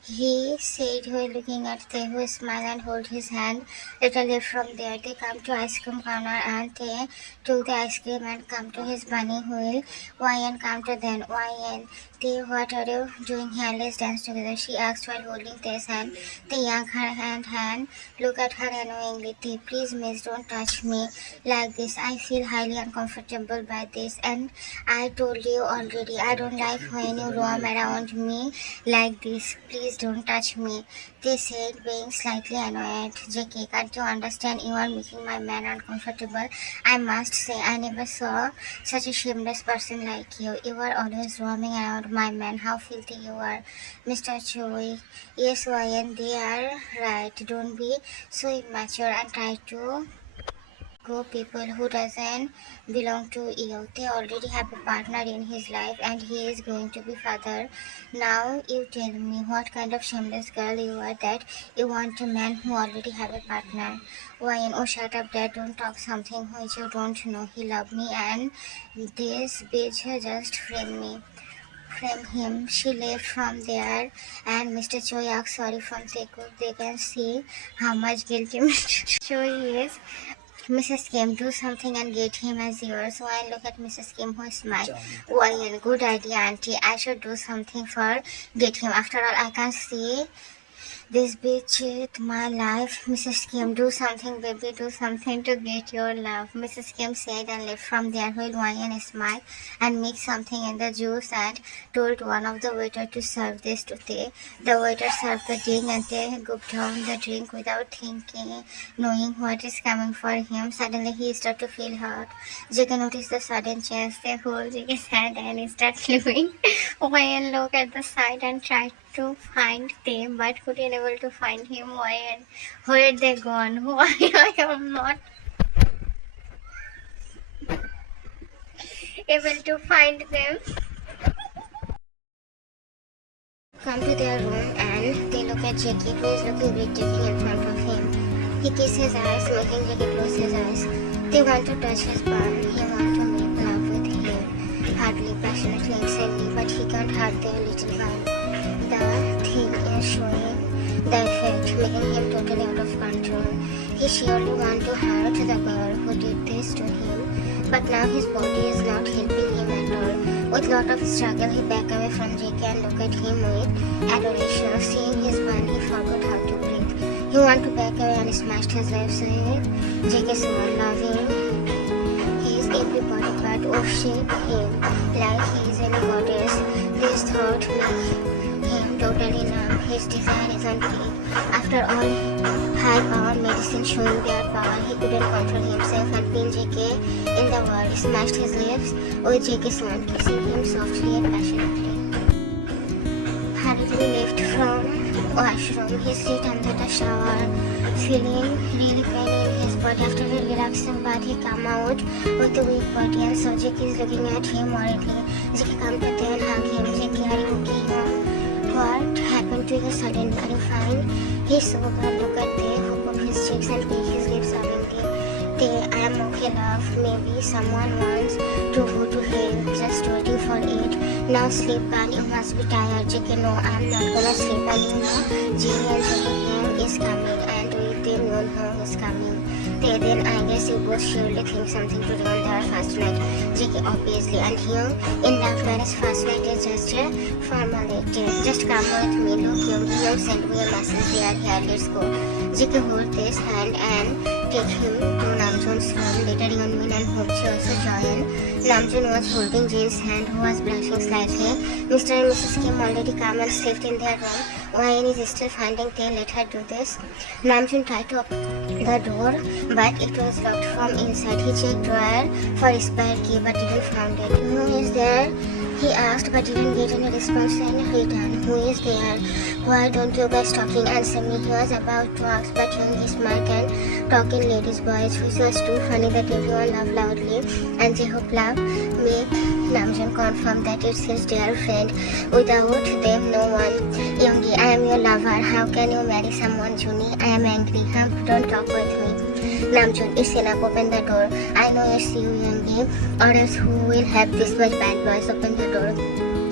he said while looking at Tae, who smiled and held his hand. Little left from there, they come to ice cream corner and Tae took the ice cream and come to his bunny wheel. Wyan come to them. Wyan, Tae, what are you doing here? Let's dance together, she asked while holding Tae's hand. Tae yanked her hand, look at her annoyingly. Tae, please miss, don't touch me like this. I feel highly uncomfortable by this, and I told you already, I don't like when you roam around me like this. Please don't touch me, they said, being slightly annoyed. JK, can't you understand? You are making my man uncomfortable. I must say, I never saw such a shameless person like you. You are always roaming around my man. How filthy you are. Mr. Choi, yes, Wyan, they are right. Don't be so immature and try to go people who doesn't belong to you. They already have a partner in his life and he is going to be father. Now you tell me, what kind of shameless girl you are that you want a man who already have a partner? Why? Oh, shut up, dad, don't talk something which you don't know. He loved me and this bitch just framed me. Frame him. She left from there and Mr. Choi asked sorry from taekook. They can see how much guilty Mr. Choi is. Mrs. Kim, do something and get him as yours. Why, look at Mrs. Kim who smiled. Why, good idea, auntie. I should do something for get him. After all, I can't see this bitch with my life. Mrs. Kim, do something, baby, do something to get your love. Mrs. Kim said and left from there while Wyan smiled and mixed something in the juice and told one of the waiter to serve this to Tae. The waiter served the drink and Tae gulped down the drink without thinking, knowing what is coming for him. Suddenly he started to feel hot. Jake noticed the sudden change. They hold Jake's hand and start moving. Wyan looked at the side and tried to find them, but couldn't able to find him. Why? Where they gone? Why I am not able to find them? Come to their room and they look at Jackie, who is looking breathtaking in front of him. He kisses his eyes, making Jackie close his eyes. They want to touch his palm. He wants to make love with him, hardly, passionately, insanely, but he can't hurt their little hand. The thing is showing the effect, making him totally out of control. He surely wants to hurt the girl who did this to him, but now his body is not helping him at all. With lot of struggle, he back away from JK and look at him with adoration. Seeing his burn, he forgot how to breathe. He want to back away and smashed his lips with JK's one, loving his every body part, worship him like he is any goddess. This thought made him totally numb. His desire is on peak. After all high power medicine showing their power, he couldn't control himself and pinned JK in the wall, smashed his lips with JK's one, kissing him softly and passionately. Hurriedly left from washroom, he sit under the shower, feeling really pain in his body. After a relaxing bath, he come out with a weak body and so JK is looking at him worriedly. JK come to there and hug him. JK, are you okay? What happened to you suddenly? Are you fine? He saw her look at the hook of his cheeks and lick his lips lovingly. I am okay, love. Maybe someone wants to go to hell. Just waiting for it. Now sleep, girl. You must be tired. JK, no, I am not gonna sleep. And you know, Jimmy and JK is coming, and with them, Yunho is coming. Then I guess you both surely think something to do on their first night. JK, obviously, and Hyung in love marriage first night is just a formality. Just come with me. Look, Hyung sent me a message. They are here. Let's go. JK hold this hand and take him to Namjoon's room. Later, Yeonmin and Hoopchi also join. Namjoon was holding Jin's hand, who was blushing slightly. Mr. and Mrs. Kim already come and slept in their room. Wyan is still finding they let her do this. Namjoon tried to open the door, but it was locked from inside. He checked drawer for a spare key, but didn't find it. Who is there? He asked, but didn't get any response in return. Who is there? Why don't you guys talking? Answer me. He was about to ask, but Yoongi smiled and talk in ladies' voice, which was too funny that everyone laughed loudly. And Jaehook laughed, made Namjoon confirm that it's his dear friend. Without them, no one. Yoongi, I am your lover. How can you marry someone, Juni? I am angry. Don't talk with me. Namjoon, it's enough. Open the door. I know it's you, Yoongi, or else who will have this much bad boys? Open the door.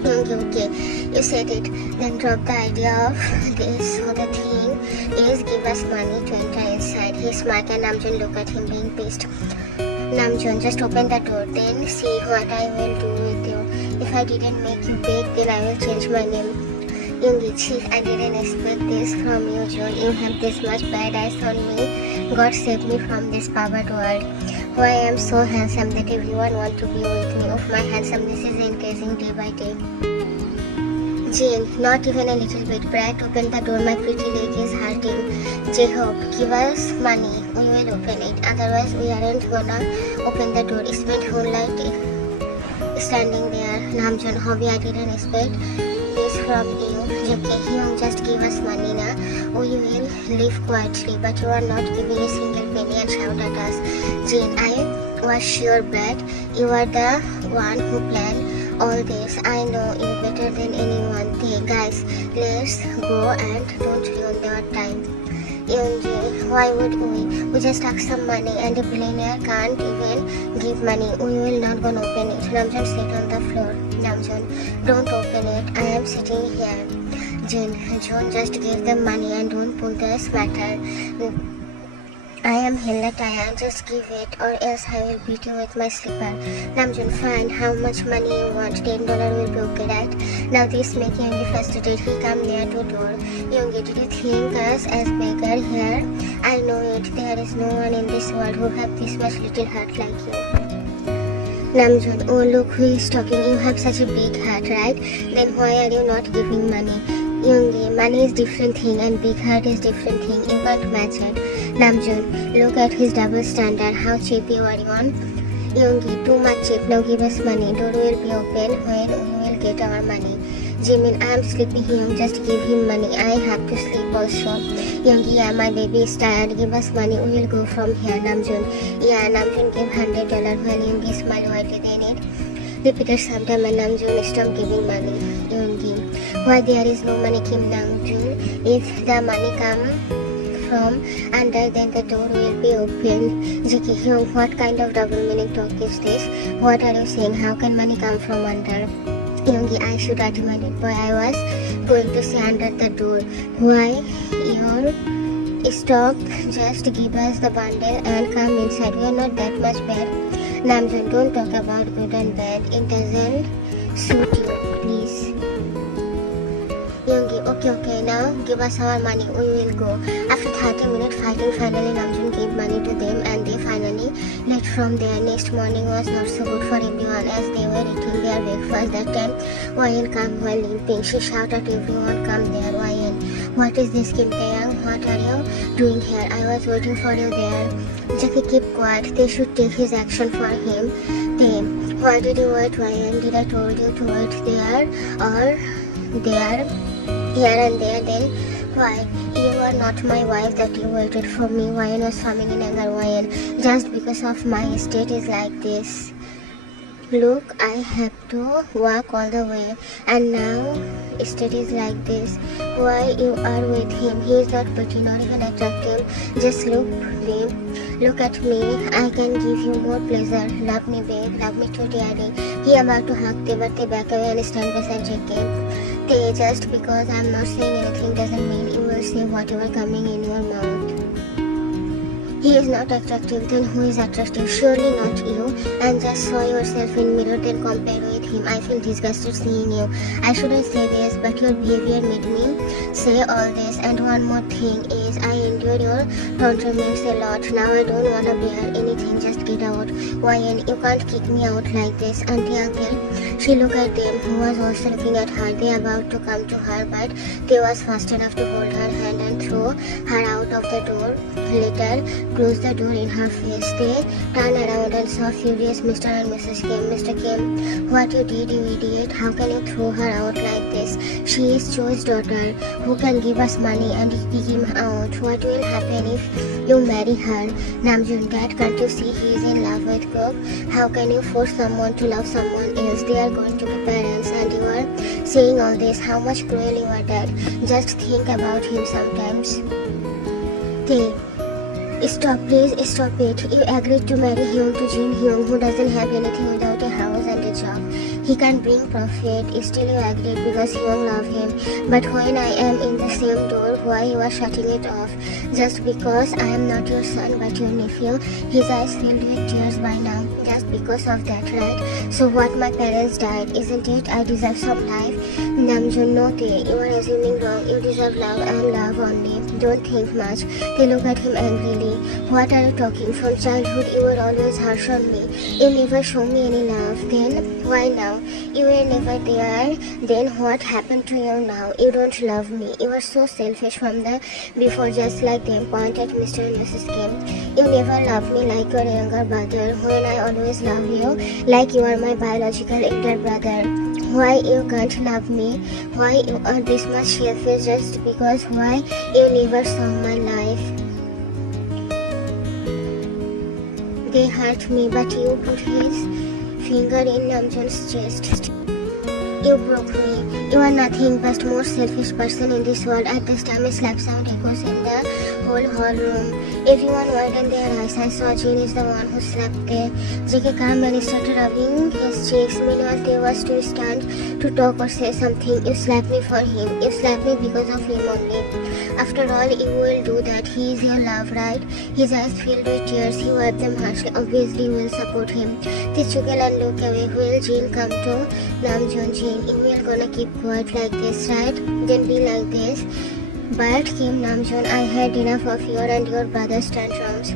Yoongi, okay, you said it. Then drop the idea of this. So the thing is, give us money to enter inside. He smiled and Namjoon looked at him being pissed. Namjoon, just open the door, then see what I will do with you. If I didn't make you big, then I will change my name. Yoongi, chief, I didn't expect this from you, June. You have this much bad eyes on me. God save me from this powered world. Why I am so handsome that everyone wants to be with me. Of my handsomeness is increasing day by day. Jane, not even a little bit. Brat, open the door. My pretty leg is hurting. Jaehook, give us money. We will open it. Otherwise, we aren't gonna open the door. Spent whole night standing there. Namjoon, hobby, I didn't expect this from you. JK, Hyung, just give us money na. We will live quietly, but you are not giving a single penny and shout at us. Jane, I was sure, Brad, you are the one who planned all this. I know you better than anyone. Hey guys, let's go and don't ruin their time. Yoongi, why would we? We just ask some money and a billionaire can't even give money. We will not gonna open it. Namjoon sit on the floor. Namjoon, don't open it. I am sitting here. June, just give them money and don't pull this matter. I am hella tired. Just give it or else I will beat you with my slipper. Namjoon, fine. How much money you want? $10 will be okay, right? Now this make Yoongi frustrated. He come near to door. Yoongi, did you think us as beggar here? I know it. There is no one in this world who have this much little heart like you. Namjoon, oh look who is talking. You have such a big heart, right? Then why are you not giving money? Yoongi, money is different thing and big heart is different thing. You can't match it. Namjoon, look at his double standard. How cheap you are, Yon. Yoongi, too much cheap. Now give us money. Door will be open when we will get our money. Jimin, I am sleepy. Hyung, just give him money. I have to sleep also. Yoongi, yeah, my baby is tired. Give us money. We will go from here. Namjoon, yeah, Namjoon give $100 when Yoongi smile widely. Then it repeated sometime and Namjoon stopped giving money. Yoongi, why there is no money, Kim Namjoon? If the money come from under, then the door will be open. Jiki, Hyung, what kind of double meaning talk is this? What are you saying? How can money come from under? Yoongi, I should admit it, boy. I was going to say under the door. Why? Your stock, just give us the bundle and come inside. We are not that much bad. Namjoon, don't talk about good and bad. It doesn't suit you, please. Yoongi, okay, now give us our money, we will go. After 30 minutes fighting, finally Namjoon gave money to them and they finally left from there. Next morning was not so good for everyone as they were eating their breakfast. That time, Wayan came while limping. She shouted at everyone, come there, Wayan. What is this, Kim Taeyang? What are you doing here? I was waiting for you there. Jackie, keep quiet. They should take his action for him. They, why did you wait, Wayan? Did I told you to wait there or there? Here and there, then why? You are not my wife that you waited for me. Wayan was swimming in anger. Wayan, just because of my state is like this. Look, I have to walk all the way and now state is like this. Why you are with him? He is not pretty, not even attractive. Just look at me. I can give you more pleasure. Love me, babe. Love me too, daddy. He about to hug them, but they back away and stand beside Jacob. Just because I'm not saying anything doesn't mean you will say whatever coming in your mouth. He is not attractive, then who is attractive? Surely not you. And just saw yourself in mirror, then compared with him. I feel disgusted seeing you. I shouldn't say this, but your behavior made me say all this. And one more thing is, I endured your tournaments a lot. Now I don't wanna bear anything, just get out. Wayan, you can't kick me out like this. Auntie, uncle. She looked at them, who was also looking at her. They about to come to her, but they was fast enough to hold her hand and throw her out of the door. Later, closed the door in her face. They turned around and saw furious Mr. and Mrs. Kim. Mr. Kim, what you did, you idiot. How can you throw her out like this? She is Cho's daughter, who can give us money and kick him out. What will happen if you marry her? Namjoon, Dad, can't you see he is in love with Cook? How can you force someone to love someone else? They are going to be parents and you are saying all this. How much cruel you are, Dad. Just think about him sometimes. They, stop, please, stop it. You agreed to marry him to Jin Hyung, who doesn't have anything without a house and a job. He can bring profit. Still you agreed because Hyung love him. But when I am in the same door, why you are shutting it off? Just because I am not your son but your nephew. His eyes filled with tears by now. Just because of that, right? So what, my parents died, isn't it? I deserve some life. Namjoon, no, you are assuming wrong. You deserve love and love only. Don't think much. They look at him angrily. What are you talking? From childhood you were always harsh on me. You never show me any love. Then why now? You were never there. Then what happened to you now? You don't love me. You are so selfish from the before, just like them. Point at Mr. and Mrs. Kim. You never loved me like your younger brother, when I always love you like you are my biological elder brother. Why you can't love me? Why you are this much selfish just because? Why you never saw my life? They hurt me, but you put his finger in Namjoon's chest. You broke me. You are nothing but most selfish person in this world. At this time, a slap sound echoes in the whole room. Everyone widened their eyes. I saw Jin is the one who slapped there. JK calm and started rubbing his cheeks. Meanwhile, there was to stand to talk or say something. You slapped me for him. You slapped me because of him only. After all, you will do that. He is your love, right? His eyes filled with tears. He wiped them harshly. Obviously, you will support him. They chuckle and look away. Will Jin come to Namjoon? Jin, you will gonna keep quiet like this, right? Then be like this. But Kim, Namjoon, I had enough of your and your brother's tantrums.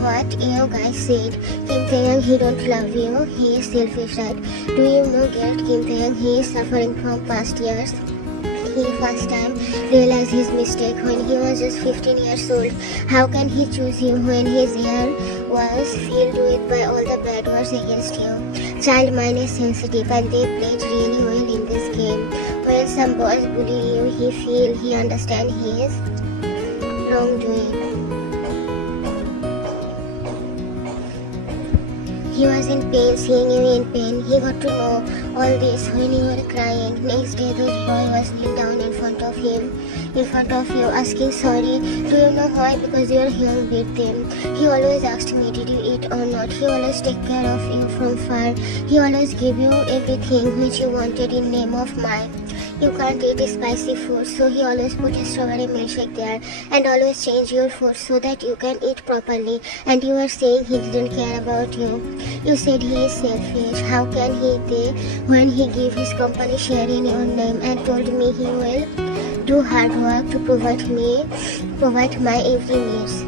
What you guys said. Kim Taeyang, he don't love you. He is selfish, right? Do you know guilt, Kim Taeyang? He is suffering from past years. He first time realized his mistake when he was just 15 years old. How can he choose you when his year was filled with by all the bad words against you? Child mind is sensitive and they played really well in this game. When some boys bully you, he understand his wrongdoing. He was in pain, seeing you in pain. He got to know all this when you were crying. Next day, those boy was kneeling down in front of him, in front of you, asking sorry. Do you know why? Because your Hyung beat them. He always asked me, did you eat or not? He always take care of you from far. He always gave you everything which you wanted in name of mine. You can't eat spicy food, so he always put a strawberry milkshake there and always change your food so that you can eat properly. And you are saying he didn't care about you. You said he is selfish. How can he be when he gave his company share in your name and told me he will do hard work to provide my every needs.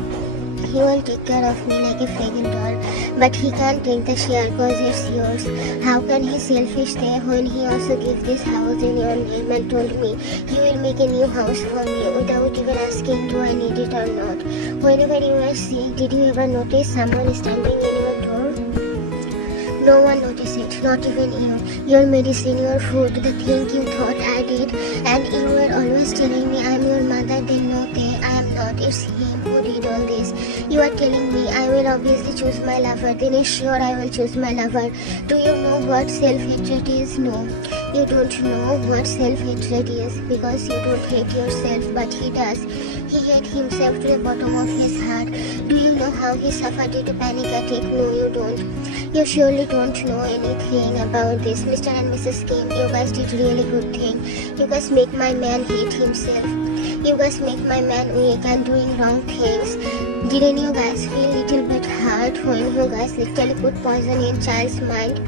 He will take care of me like a friggin' doll, but he can't take the share cause it's yours. How can he selfish there when he also gave this house in your name and told me he will make a new house for me without even asking do I need it or not? Whenever you were sick, did you ever notice someone standing in your door? No one noticed it, not even you. Your medicine, your food, the thing you thought I did, and you were always telling me I am your mother, then no, I am not. It's him who did all this. You are telling me I will obviously choose my lover, then it's sure I will choose my lover. Do you know what self-hatred is? No. You don't know what self-hatred is because you don't hate yourself, but he does. He hates himself to the bottom of his heart. Do you know how he suffered due to panic attack? No, you don't. You surely don't know anything about this. Mr. and Mrs. Kim, you guys did really good thing. You guys make my man hate himself. You guys make my man weak and doing wrong things. Didn't you guys feel little bit hurt when you guys literally put poison in child's mind?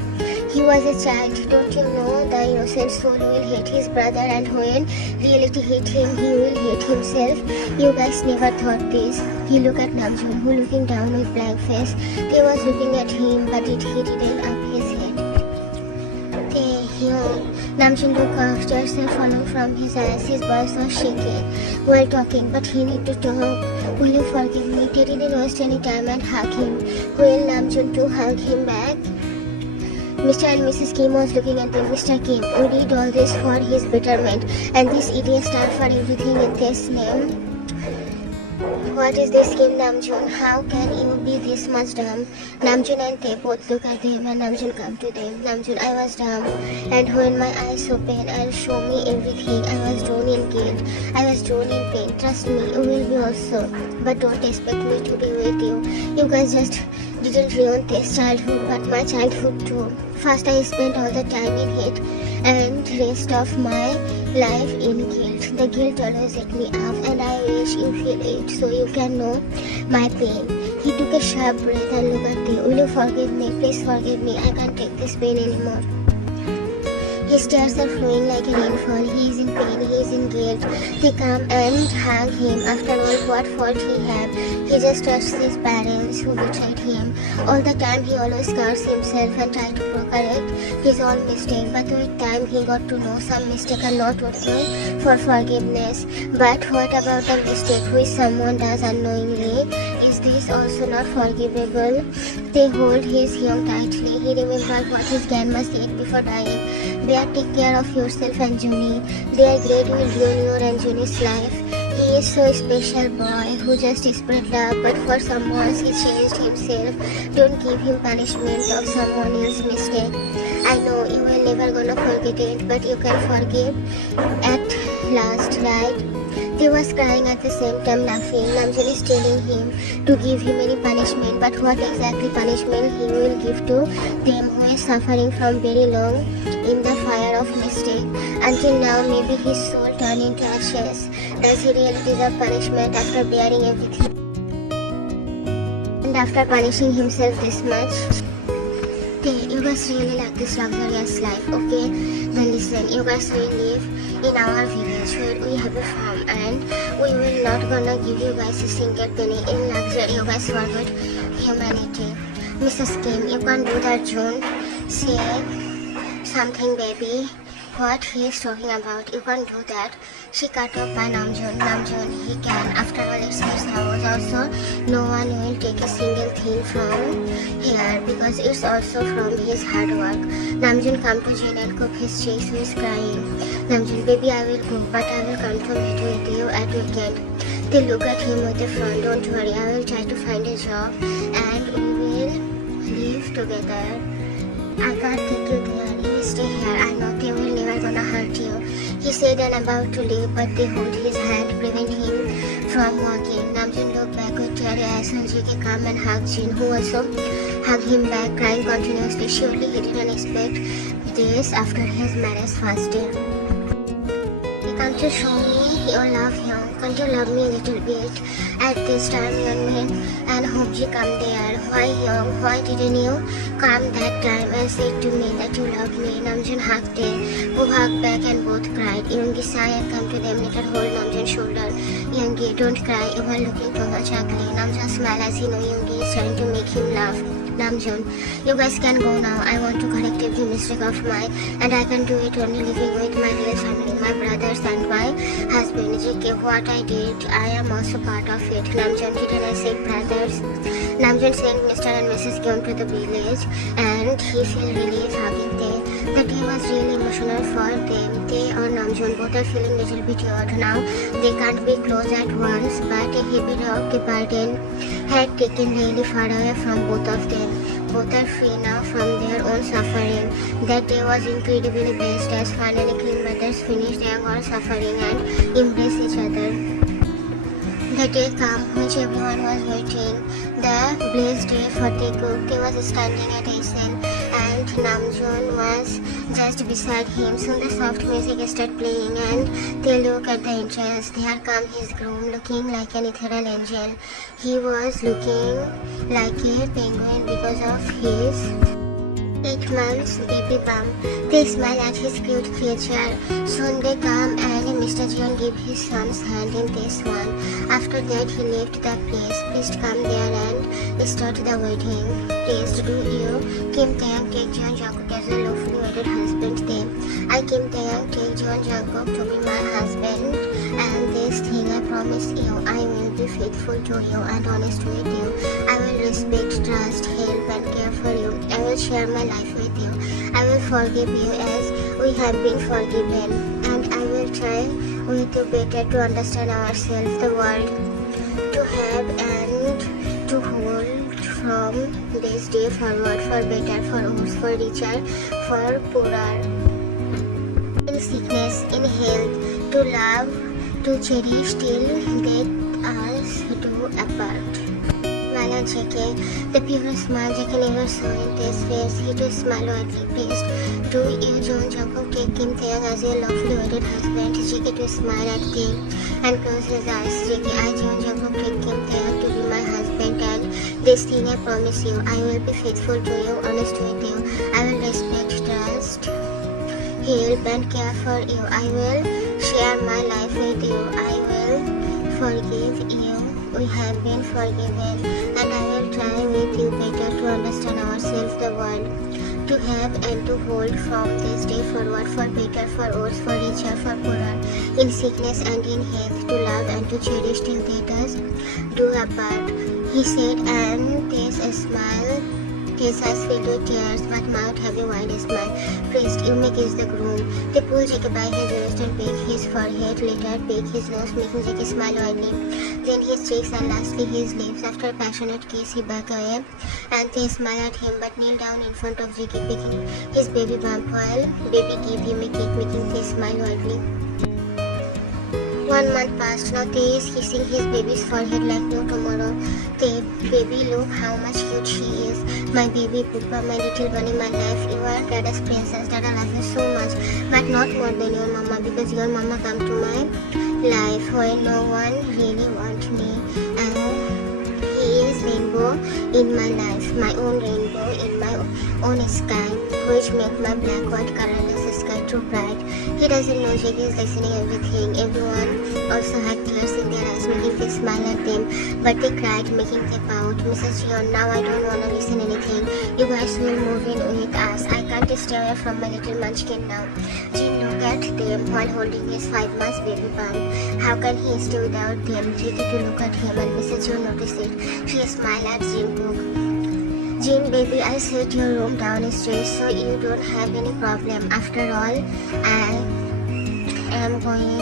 He was a child. Don't you know the innocent soul will hate his brother and when reality hit him, he will hate himself? You guys never thought this. He looked at Namjoon, who looking down with blank face. They was looking at him, but he didn't up his head. Namjoon looked up, tears were falling from his eyes. His voice was shaking while talking, but he need to talk. Will you forgive me? They didn't waste any time and hug him. Will Namjoon to hug him back? Mr. and Mrs. Kim was looking at them. Mr. Kim, we did all this for his betterment, and this idiot stand for everything in this name. What is this, Kim? Namjoon? How can you be this much dumb? Namjoon and they both look at them and Namjoon come to them. Namjoon, I was dumb, and when my eyes open, I'll show me everything. I was drawn in guilt. I was drawn in pain. Trust me, you will be also. But don't expect me to be with you. You guys just didn't ruin this childhood, but my childhood too. First, I spent all the time in hate and rest of my life in guilt. The guilt always ate me up, and I wish you feel it so you can know my pain. He took a sharp breath and looked at me. Will you forgive me? Please forgive me. I can't take this pain anymore. His tears are flowing like a rainfall. He is in pain. He is in guilt. They come and hug him. After all, what fault he had? He just trusts his parents who betrayed him. All the time he always cursed himself and tried to correct his own mistake. But with time he got to know some mistakes are not okay for forgiveness. But what about the mistake which someone does unknowingly? Is this also not forgivable? They hold his young tightly. He remembered what his grandma said before dying. Bear, take care of yourself and Juni. Their great will ruin your and Juni's life. He is so special boy who just spread love, but for someone he changed himself. Don't give him punishment of someone else's mistake. I know you will never gonna forget it, but you can forgive at last, right? They was crying at the same time laughing. Namjoon is telling him to give him any punishment, but what exactly punishment he will give to them who is suffering from very long in the fire of mistake. Until now, maybe his soul turned into ashes. Does he really deserve punishment after bearing everything? And after punishing himself this much? Hey, you guys really like this luxurious life, okay? Then listen, you guys will live in our village where we have a farm and we will not gonna give you guys a single penny in luxury. You guys forget humanity. Mrs. Kim, you can't do that, June. Say something, baby. What he is talking about, you can't do that. She cut off by Namjoon. Namjoon, he can. After all, it's his house also. No one will take a single thing from here because it's also from his hard work. Namjoon come to Jane and cook his cheeks who is crying. Namjoon, baby, I will go, but I will come to meet with you at weekend. They look at him with a frown. Don't worry, I will try to find a job and we will live together. I can't take you there. You stay here. I know they will never gonna hurt you. He said and about to leave, but they hold his hand, prevent him from walking. Namjoon looked back with teary eyes and Jiki came and hugged Jin, who also hugged him back, crying continuously. Surely he didn't expect this after his marriage first day. want to show me your love here? Can't you love me a little bit? At this time, Yeonmin and Hobji come there. Why Young? Why didn't you come that time and said to me that you love me? Namjoon hugged them, who hugged back and both cried. Yoongi sighed and come to them, let her hold Namjoon's shoulder. Yoongi, don't cry, you are looking too much ugly. Namjoon smiled as he knew Yoongi is trying to make him laugh. Namjoon, you guys can go now. I want to correct every mistake of mine, and I can do it only living with my real family, my brothers and my husband. JK, what I did, I am also part of it. Namjoon, didn't I say brothers? Namjoon sent Mr. and Mrs. Gyeom to the village, and he felt relief hugging them. The day was really emotional for them. They and Namjoon both are feeling a little bit odd now. They can't be close at once, but a heavy rock burden had taken really far away from both of them. Both are free now from their own suffering. That day was incredibly best as finally Clean Brothers finished their own suffering and embraced each other. The day came which everyone was waiting. The blessed day for taekook. He was standing at Asen and Namjoon was just beside him. Soon the soft music started playing and they looked at the entrance. There came his groom looking like an ethereal angel. He was looking like a penguin because of his 8 months baby bump. They smile at his cute creature. Soon they come and Mr. Jeon gave his son's hand in this one. After that he left the place. Please come there and start the wedding. Please do you, Kim Taeyang, take Jeon Jungkook as a lawfully wedded husband then. I, Kim Taeyang, take Jeon Jungkook to be my husband, and this thing I promise you, I will be faithful to you and honest with you. I will respect, trust, help and care for you. I will share my life with you. I will forgive you as we have been forgiven, and I will try with you better to understand ourselves, the world, to have and to hold from this day forward, for better, for worse, for richer, for poorer. In sickness, in health, to love, to cherish till death us do apart. Smile on JK, the purest smile JK never saw in his face. He too smiled widely pleased. Do you, Jeon Jungkook, take Kim Taeyang as your lovely wedded husband? JK to smile at Kim and close his eyes. JK, I, Jeon Jungkook, take Kim Taeyang to be my husband, and this thing I promise you, I will be faithful to you, honest with you. I will respect, trust, help and care for you. I will share my life with you. I will forgive you. We have been forgiven, and I will try with you better to understand ourselves, the world, to have and to hold from this day forward, for better, for worse, for richer, for poorer, in sickness and in health, to love and to cherish till death us do apart. He said, and there's a smile. His eyes filled with tears, but mouth have a wide smile. Priest, you may kiss the groom. They pull Jacob by his wrist and peck his forehead, later peck his nose, making Jacob smile widely. Then his cheeks and lastly his lips. After a passionate kiss, he back away, and they smile at him, but kneel down in front of Jacob, picking his baby bump while baby gave him a cake, making they smile widely. 1 month passed. Now Tae is kissing his baby's forehead like no tomorrow. Tae, baby, look how much cute she is. My baby Pupa, my little bunny, my life. You are Dada's princess. Dada loves you so much, but not more than your mama, because your mama come to my life when no one really wants me. And he is rainbow in my life, my own rainbow in my own sky, which make my black, white, colorless sky too bright. He doesn't know Jake is listening everything. Everyone also had tears in their eyes, making they smile at them, but they cried, making them pout. Mrs. Jeon, now I don't wanna listen anything. You guys will move in with us. I can't stay away from my little munchkin now. Jin looked at them while holding his 5 months baby bump. How can he stay without them? Jake to look at him, and Mrs. Jeon noticed it. She smiled at Jin. Jin, baby, I set your room downstairs so you don't have any problem. After all, I am going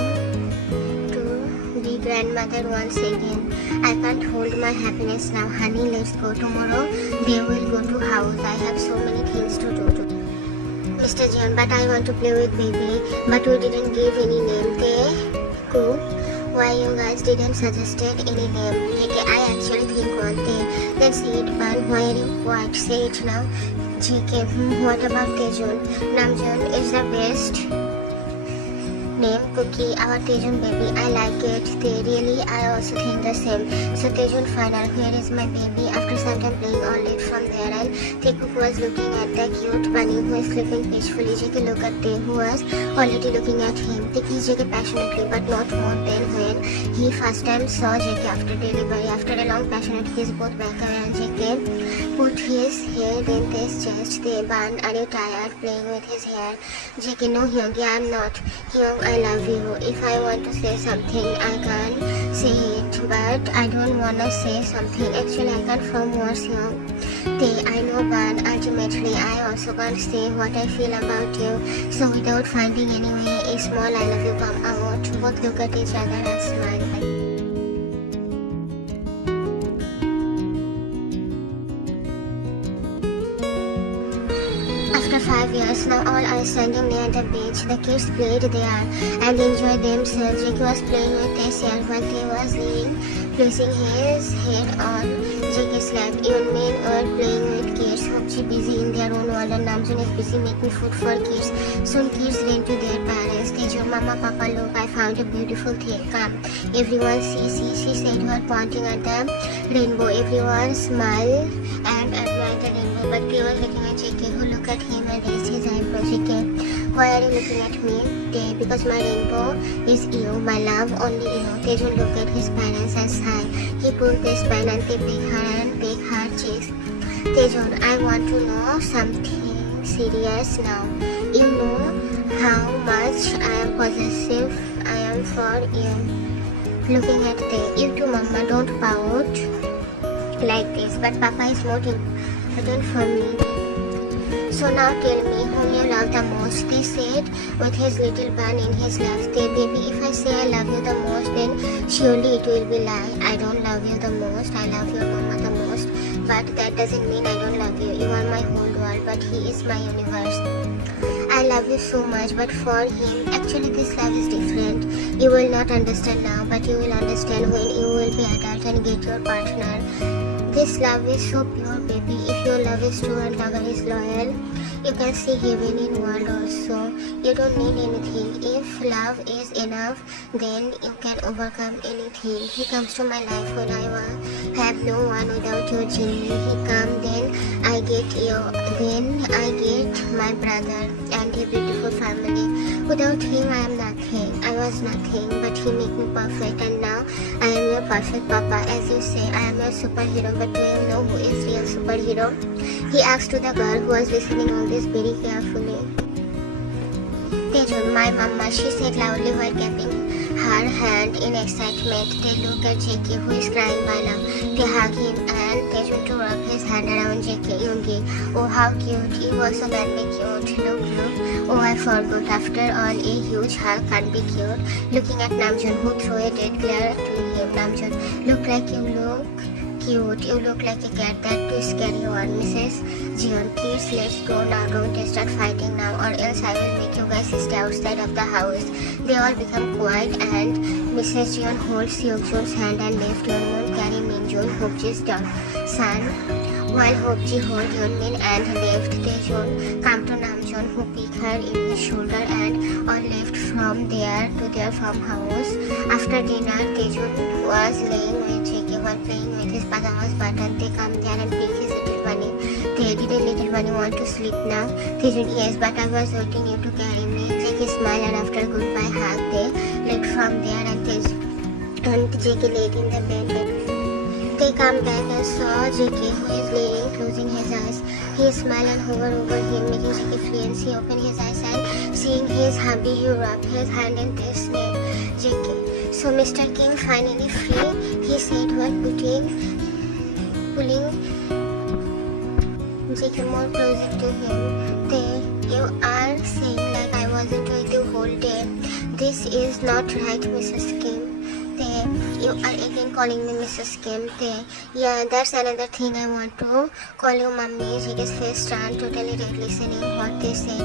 to be grandmother once again. I can't hold my happiness now. Honey, let's go. Tomorrow they will go to house. I have so many things to do. Mr. Jeon, but I want to play with baby. But we didn't give any name. Taekook. Why you guys didn't suggested any name? JK, I actually think one day. Then say it, Ban. Why are you quiet? Say it now. JK, what about Taejun? Namjoon is the best name Cookie, our Tejun baby. I like it. Really, I also think the same. So Tejun final, here is my baby. After some time playing all it from there, and taekook was looking at the cute bunny who is sleeping peacefully. JK looked at Tae, who was already looking at him. They kissed JK passionately, but not more than when he first time saw JK after delivery. After a long passionate kiss, both Becca and JK put his head in Tae's chest. They Ban, are you tired? Playing with his hair. JK, no Hyungi, I am not. Hyung, I love you. If I want to say something, I can say it, but I don't wanna say something. Actually, I can't form words, Hyung. Tae, I know, Ban. Ultimately, I also can't say what I feel about you. So without finding any way, a small I love you come out. Both look at each other and smile. After 5 years, now all are standing near the beach. The kids played there and enjoyed themselves. JK was playing with Tae's hair while Tae was laying, placing his head on JK's lap. Even men were playing with kids. Hopchi busy in their own world and Namjoon is busy making food for kids. Soon kids ran to their parents. Tejo, Mama, Papa, look, I found a beautiful thing. Come. Everyone see, she said while pointing at the rainbow. Everyone smiled and admired the rainbow, but Tae was looking at JK, who looked at him and raised his eyebrows. JK, why are you looking at me? Tae, because my rainbow is you, my love, only you. Tejo looked at his parents and sighed. He pulled Tae's pen and they picked her cheeks. Tejon, I want to know something serious now. You know how much I am possessive I am for you. Looking at Tae, you too, Mama, don't pout like this, but Papa is more important for me. So now tell me whom you love the most. They said with his little bun in his left. They, baby, if I say I love you the most, then surely it will be lie. I don't love you the most. I love your Mama the most. But that doesn't mean I don't love you. You are my whole world, but he is my universe. I love you so much, but for him, actually this love is different. You will not understand now, but you will understand when you will be adult and get your partner. This love is so pure, baby. If your love is true and lover is loyal, you can see heaven in world also. You don't need anything. If love is enough, then you can overcome anything. He comes to my life when I have no one without your genie. He come, then I get you. Then I get my brother and a beautiful family. Without him, I am nothing. I was nothing, but he made me perfect, and now I am your perfect Papa. As you say, I am your superhero, but do you know who is real superhero? He asked to the girl who was listening all this very carefully. Tejon, my Mama, she said loudly while clapping her hand in excitement. They look at JK, who is crying by now. They hug him and Tejon to rub his hand around JK. Yoongi, oh how cute, you also can be cute. Look, oh I forgot, after all a huge hug can't be cute. Looking at Namjoon, who threw a dead glare to him. Namjoon, look like you look cute. You look like a cat that to scare you on. Mrs. Jeon, kids, let's go now. Don't start fighting now, or else I will make you guys stay outside of the house. They all become quiet, and Mrs. Jeon holds Hyukjun's hand and left Yeonmin carry Minjun, Hopji's son, while Hopji hold Yeonmin and left Taejon come to Namjoon, who picked her in his shoulder, and all left from there to their farmhouse. After dinner, Taejon was laying with JK while playing with his pajamas button. They come there and pick his little bunny. They, did a little bunny want to sleep now? Taejon, yes, but I was waiting you to carry me. JK smiled, and after a goodbye hug, they left from there, and JK laid in the bed. They come back and saw JK, who is laying, closing his eyes. He smiled and hovered over him, making JK free, and he opened his eyes, and seeing his hubby, he rubbed his hand in Tae's neck. JK, so Mr. Kim finally free, he said while pulling JK more closer to him. Tae, you are saying like I wasn't with you whole day. This is not right, Mrs. Kim. Tae, you are again calling me Mrs. Kim. Tae, yeah, that's another thing I want to call you Mummy. JK's face turned totally red listening what they said.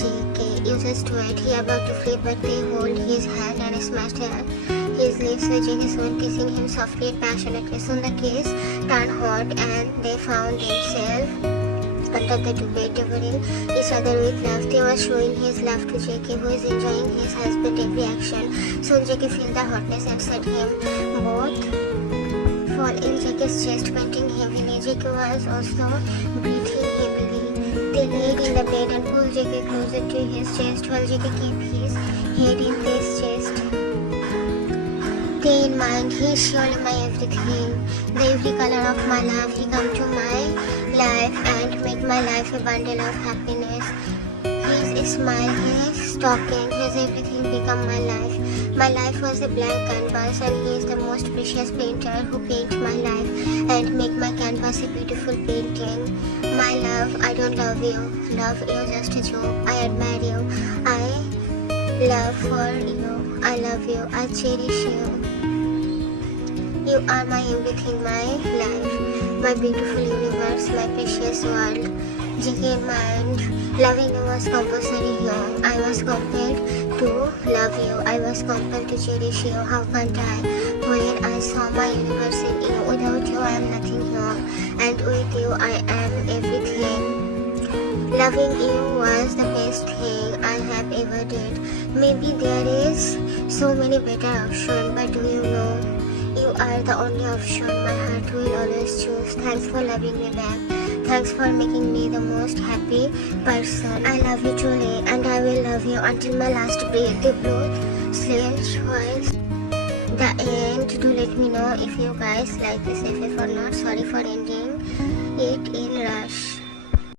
JK, you just wait. He about to flip, but they hold his hand and smashed his lips with JK's one, kissing him softly and passionately. Soon the kiss turned hot, and they found themselves under the duvet, devouring each other with love. They were showing his love to JK, who is enjoying his husband's every action. Soon JK felt the hotness and said him both fall in JK's chest, panting heavily. JK was also breathing heavily. They laid in the bed and pulled JK closer to his chest while JK kept his head in his chest. Stay in mind, he is surely my everything, the every color of my life. He come to my life and make my life a bundle of happiness. His smile, his talking, his everything become my life. My life was a blank canvas and he is the most precious painter who paint my life and make my canvas a beautiful painting. My love, I don't love you. Love you just a joke. I admire you. I love for you. I love you. I cherish you. You are my everything, my life, my beautiful universe, my precious world. JK in mind, loving you was compulsory here. I was compelled to love you. I was compelled to cherish you. How can't I? When I saw my universe in you, without you I am nothing here, and with you I am everything. Loving you was the best thing I have ever did. Maybe there is so many better options, but do you know? You are the only option my heart will always choose. Thanks for loving me back. Thanks for making me the most happy person. I love you truly and I will love you until my last breath. The blood was the end. Do let me know if you guys like this FF or not. Sorry for ending it in rush.